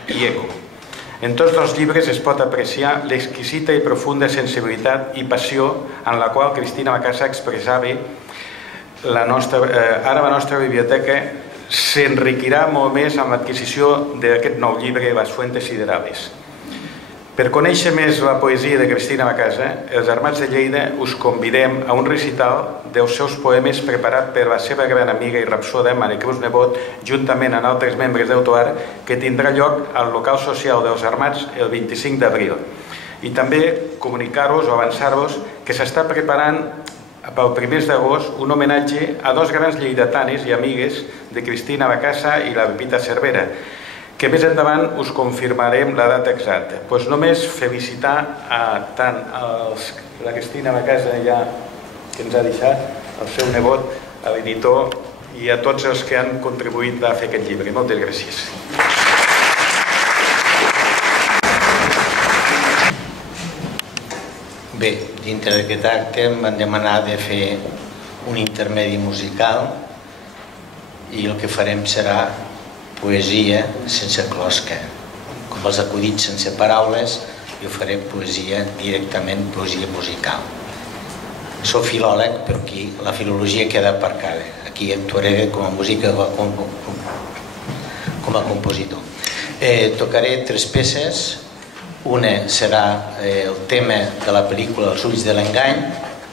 y eco. En tots dos llibres es pot apreciar l'exquisita i profunda sensibilitat i passió en la qual Cristina Bacasa expressava ara la nostra biblioteca s'enriquirà molt més amb l'adquisició d'aquest nou llibre, Les fuentes siderales. Per conèixer més la poesia de Cristina Bacasa, els Armats de Lleida us convidem a un recital dels seus poemes preparat per la seva gran amiga i rapsoda Mare Cruz Nebot, juntament amb altres membres del Toar, que tindrà lloc al local social dels Armats el 25 d'abril. I també comunicar-vos o avançar-vos que s'està preparant pel 1 d'agost un homenatge a dos grans lleidatanes i amigues de Cristina Bacasa i la Pepita Cervera, que més endavant us confirmarem la data exacta. Doncs només felicitar tant la Cristina Bacasa que ens ha deixat, el seu nebot, a l'editor i a tots els que han contribuït a fer aquest llibre. Moltes gràcies. Bé, dintre d'aquest acte em van demanar de fer un intermedi musical i el que farem serà poesia sense closca. Com els acudits sense paraules, jo faré poesia directament, poesia musical. Soc filòleg, però aquí la filologia queda aparcada. Aquí actuaré com a músic, com a compositor. Tocaré 3 peces. Una serà el tema de la pel·lícula Els ulls de l'engany.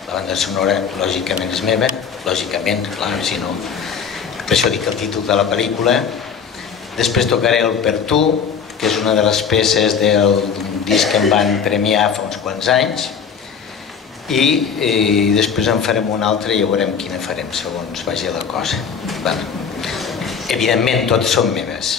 La banda sonora, lògicament, és meva. Lògicament, clar, si no... Per això dic el títol de la pel·lícula. Després tocaré el Per tu, que és una de les peces del disc que em van premiar fa uns quants anys. i després en farem una altra i ja veurem quina farem segons vagi la cosa. Evidentment, totes són meves.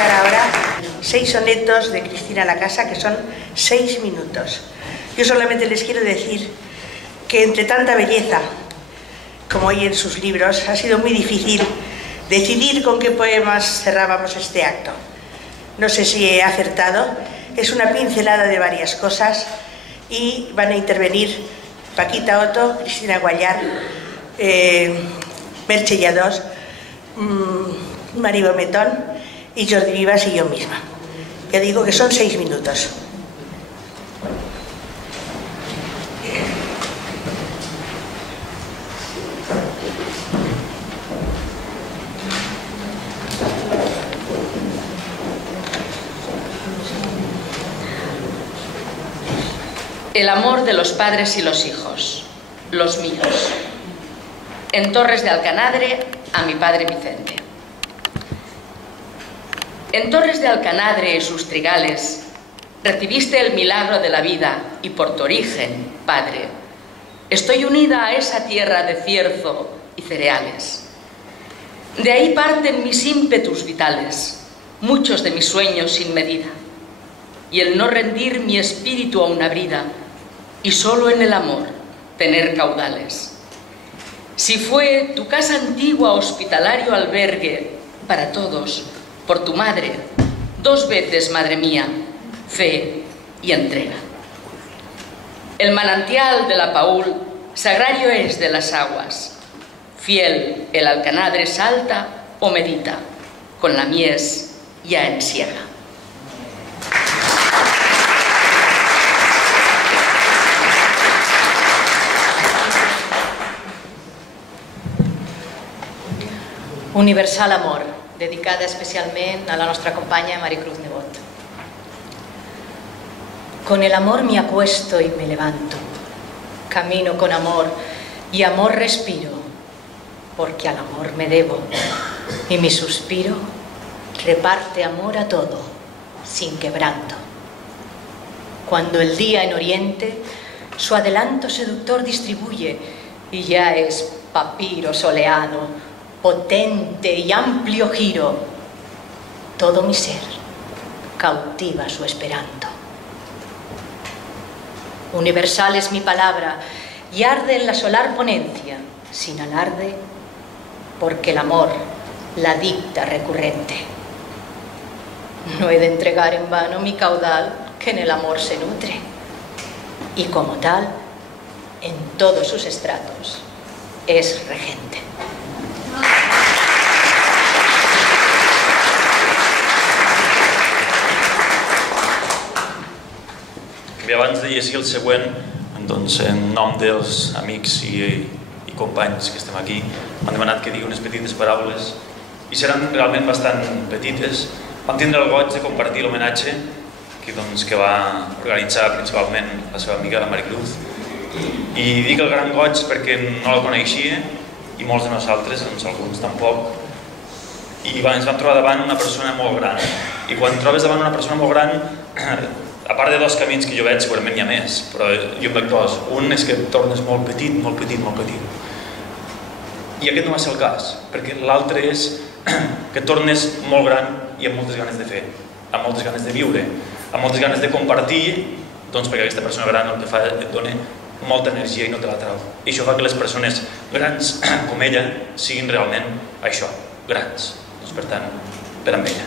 recitar ahora 6 sonetos de Cristina Lacasa, que son 6 minutos. Yo solamente les quiero decir que entre tanta belleza como hay en sus libros, ha sido muy difícil decidir con qué poemas cerrábamos este acto. No sé si he acertado, es una pincelada de varias cosas y van a intervenir Paquita Otto, Cristina Guallar, Merche Lladós, Mari Bometón y Jordi Vivas y yo misma. Ya digo que son 6 minutos. El amor de los padres y los hijos, los míos. En Torres de Alcanadre, a mi padre Vicente. En Torres de Alcanadre y sus trigales, recibiste el milagro de la vida y por tu origen, padre, estoy unida a esa tierra de cierzo y cereales. De ahí parten mis ímpetus vitales, muchos de mis sueños sin medida, y el no rendir mi espíritu a una brida, y solo en el amor tener caudales. Si fue tu casa antigua hospitalario albergue para todos, por tu madre, 2 veces, madre mía, fe y entrega. El manantial de la Paúl, sagrario es de las aguas, fiel el Alcanadre salta o medita, con la mies ya en siega. Universal amor, dedicada especialment a la nostra companya Maricruz Nebot. Con el amor me acuesto y me levanto, camino con amor y amor respiro, porque al amor me debo, y mi suspiro reparte amor a todo, sin quebranto. Cuando el día en oriente su adelanto seductor distribuye, y ya es papiro soleado, potente y amplio giro, todo mi ser cautiva su esperanto. Universal es mi palabra y arde en la solar ponencia, sin alarde, porque el amor la dicta recurrente. No he de entregar en vano mi caudal, que en el amor se nutre, y como tal, en todos sus estratos, es regente. Bé, abans de llegir el següent, doncs, en nom dels amics i companys que estem aquí, m'han demanat que digui unes petites paraules i seran realment bastant petites. Vam tindre el goig de compartir l'homenatge que va organitzar principalment la seva amiga, la Maricruz, i dic el gran goig perquè no la coneixia i molts de nosaltres, doncs alguns tampoc, i ens vam trobar davant una persona molt gran, i quan trobes davant una persona molt gran, a part de 2 camins que jo veig, segurament n'hi ha més, però jo em veig 2. Un és que et tornes molt petit, molt petit, molt petit. I aquest no va ser el cas, perquè l'altre és que et tornes molt gran i amb moltes ganes de fer, amb moltes ganes de viure, amb moltes ganes de compartir, doncs perquè aquesta persona gran el que fa et dona molta energia i no te la trau. I això fa que les persones grans com ella siguin realment això, grans. Doncs per tant, per amb ella.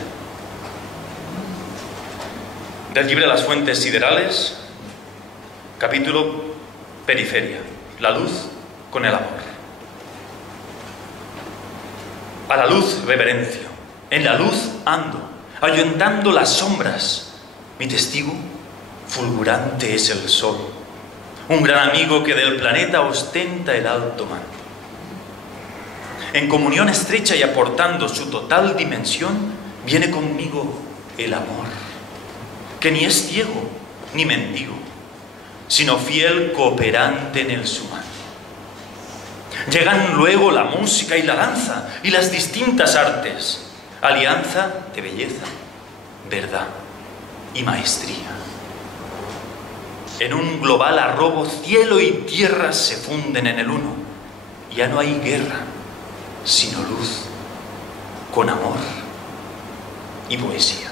Del llibre Las fuentes siderales, capítulo Periferia, la luz con el amor. A la luz reverencio, en la luz ando, ahuyentando las sombras. Mi testigo fulgurante es el sol, un gran amigo que del planeta ostenta el alto mando. En comunión estrecha y aportando su total dimensión, viene conmigo el amor, que ni es ciego ni mendigo, sino fiel cooperante en el sumar. Llegan luego la música y la danza y las distintas artes, alianza de belleza, verdad y maestría. En un global arrobo, cielo y tierra se funden en el uno. Ya no hay guerra, sino luz, con amor i poesia.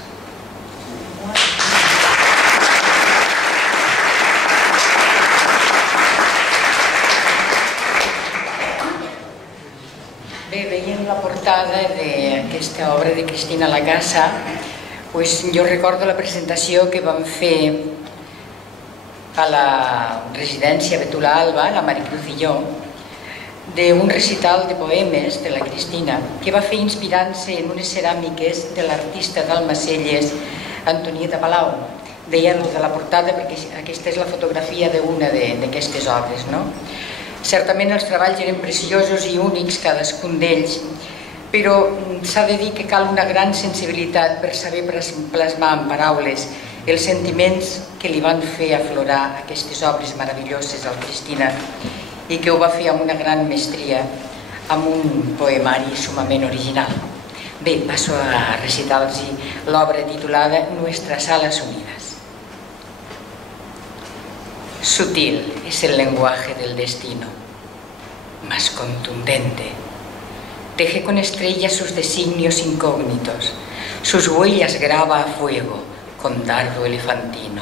Bé, veient la portada d'aquesta obra de Cristina La Casa, jo recordo la presentació que vam fer a la residència Betula Alba, la Maricruz i jo, d'un recital de poemes de la Cristina que va fer inspirant-se en unes ceràmiques de l'artista d'Almacelles, Antonieta Palau. Deia de la portada perquè aquesta és la fotografia d'una d'aquestes obres. Certament els treballs eren preciosos i únics, cadascun d'ells, però s'ha de dir que cal una gran sensibilitat per saber plasmar en paraules els sentiments que li van fer aflorar aquestes obres meravelloses a la Cristina i que ho va fer amb una gran mestria, amb un poemari sumament original. Bé, passo a recitar-los l'obra titulada Nuestras alas unidas. Sutil es el lenguaje del destino, más contundente. Teje con estrellas sus designios incógnitos, sus huellas graba a fuego con dardo elefantino.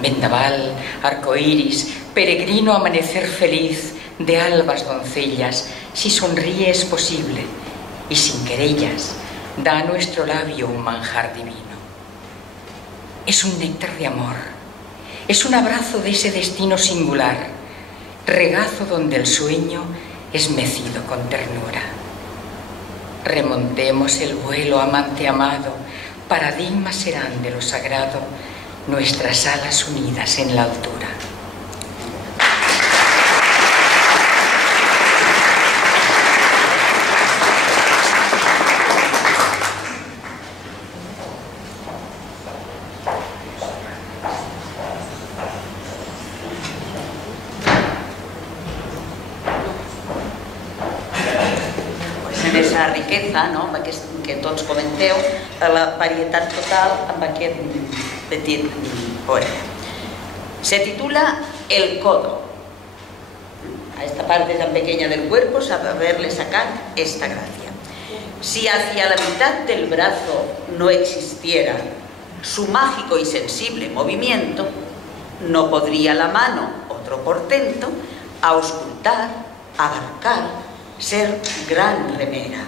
Vendaval, arcoíris, peregrino amanecer feliz de albas doncellas, si sonríe es posible y sin querellas da a nuestro labio un manjar divino. Es un néctar de amor, es un abrazo de ese destino singular, regazo donde el sueño es mecido con ternura. Remontemos el vuelo, amante amado, paradigmas serán de lo sagrado, nuestras alas unidas en la altura. Esa riqueza, no? Que tots comenteu, la varietat total amb aquest petit poema. Se titula El codo. A esta parte tan pequeña del cuerpo saberle sacar esta gracia. Si hacia la mitad del brazo no existiera su mágico y sensible movimiento, no podría la mano, otro portento, auscultar, abarcar, ser gran remera.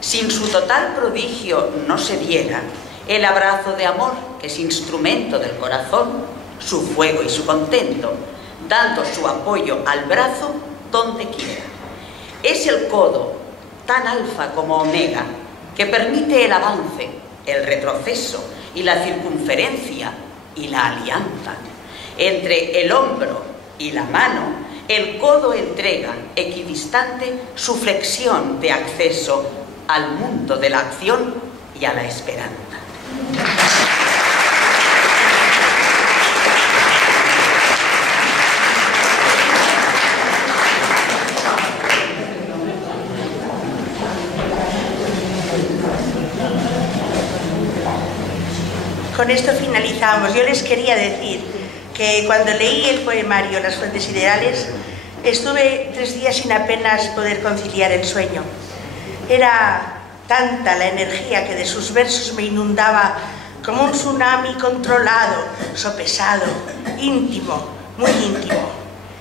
Sin su total prodigio no se diera el abrazo de amor que es instrumento del corazón, su fuego y su contento, dando su apoyo al brazo donde quiera. Es el codo, tan alfa como omega, que permite el avance, el retroceso y la circunferencia y la alianza. Entre el hombro y la mano, el codo entrega equidistante su flexión de acceso al mundo de la acción y a la esperanza. Con esto finalizamos. Yo les quería decir que cuando leí el poemario Las fuentes ideales, estuve 3 días sin apenas poder conciliar el sueño. Era tanta la energía que de sus versos me inundaba como un tsunami controlado, sopesado, íntimo, muy íntimo,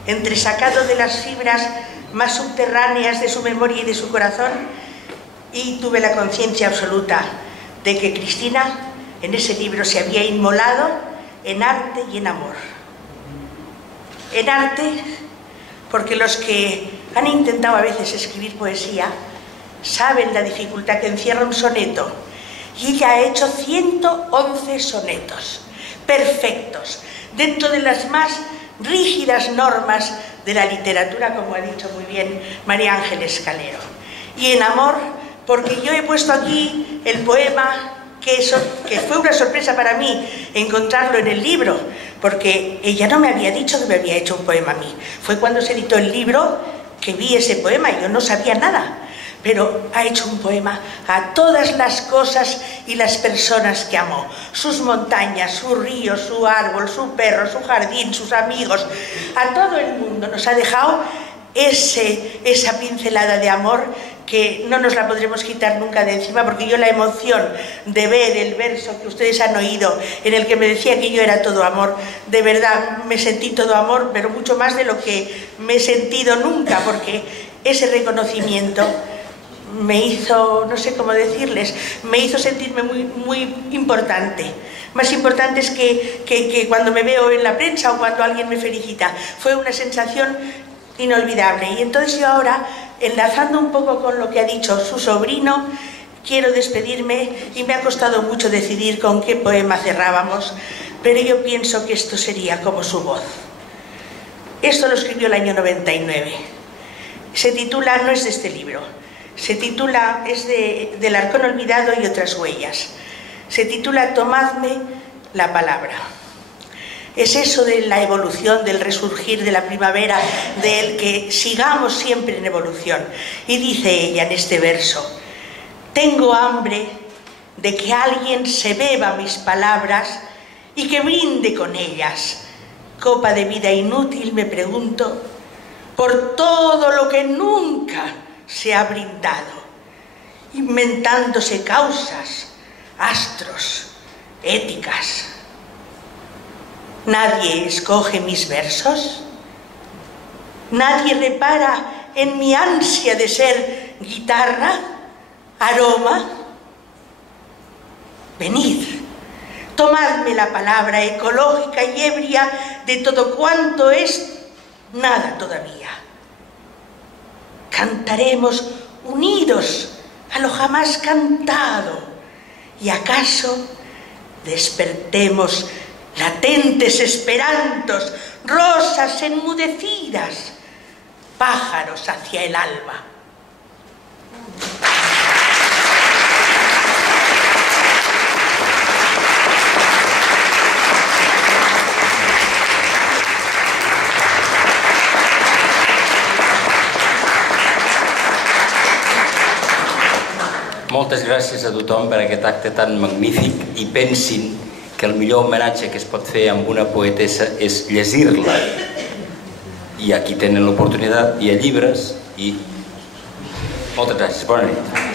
entresacado de las fibras más subterráneas de su memoria y de su corazón, y tuve la conciencia absoluta de que Cristina en ese libro se había inmolado en arte y en amor. En arte, porque los que han intentado a veces escribir poesía saben la dificultad que encierra un soneto, y ella ha hecho 111 sonetos perfectos, dentro de las más rígidas normas de la literatura, como ha dicho muy bien María Ángeles Calero. Y en amor, porque yo he puesto aquí el poema que fue una sorpresa para mí encontrarlo en el libro, porque ella no me había dicho que me había hecho un poema a mí. Fue cuando se editó el libro que vi ese poema y yo no sabía nada. Pero ha hecho un poema a todas las cosas y las personas que amó. Sus montañas, sus ríos, su árbol, su perro, su jardín, sus amigos. A todo el mundo nos ha dejado esa pincelada de amor que no nos la podremos quitar nunca de encima, porque yo la emoción de ver el verso que ustedes han oído, en el que me decía que yo era todo amor, de verdad me sentí todo amor, pero mucho más de lo que me he sentido nunca, porque ese reconocimiento me hizo, no sé cómo decirles, me hizo sentirme muy importante. Más importante es que cuando me veo en la prensa o cuando alguien me felicita. Fue una sensación inolvidable. Y entonces yo ahora, enlazando un poco con lo que ha dicho su sobrino, quiero despedirme, y me ha costado mucho decidir con qué poema cerrábamos, pero yo pienso que esto sería como su voz. Esto lo escribió el año 99. Se titula, no es de este libro, se titula, es del Arcón Olvidado y otras huellas. Se titula Tomadme la palabra. Es eso de la evolución, del resurgir de la primavera, del que sigamos siempre en evolución. Y dice ella en este verso: tengo hambre de que alguien se beba mis palabras y que brinde con ellas. Copa de vida inútil, me pregunto, por todo lo que nunca se ha brindado, inventándose causas, astros, éticas. Nadie escoge mis versos, nadie repara en mi ansia de ser guitarra, aroma. Venid, tomadme la palabra ecológica y ebria de todo cuanto es nada todavía. Cantaremos unidos a lo jamás cantado, y acaso despertemos latentes esperantos, rosas enmudecidas, pájaros hacia el alba. Moltes gràcies a tothom per aquest acte tan magnífic, i pensin que el millor homenatge que es pot fer amb una poetessa és llegir-la, i aquí tenen l'oportunitat, hi ha llibres, i moltes gràcies, bona nit.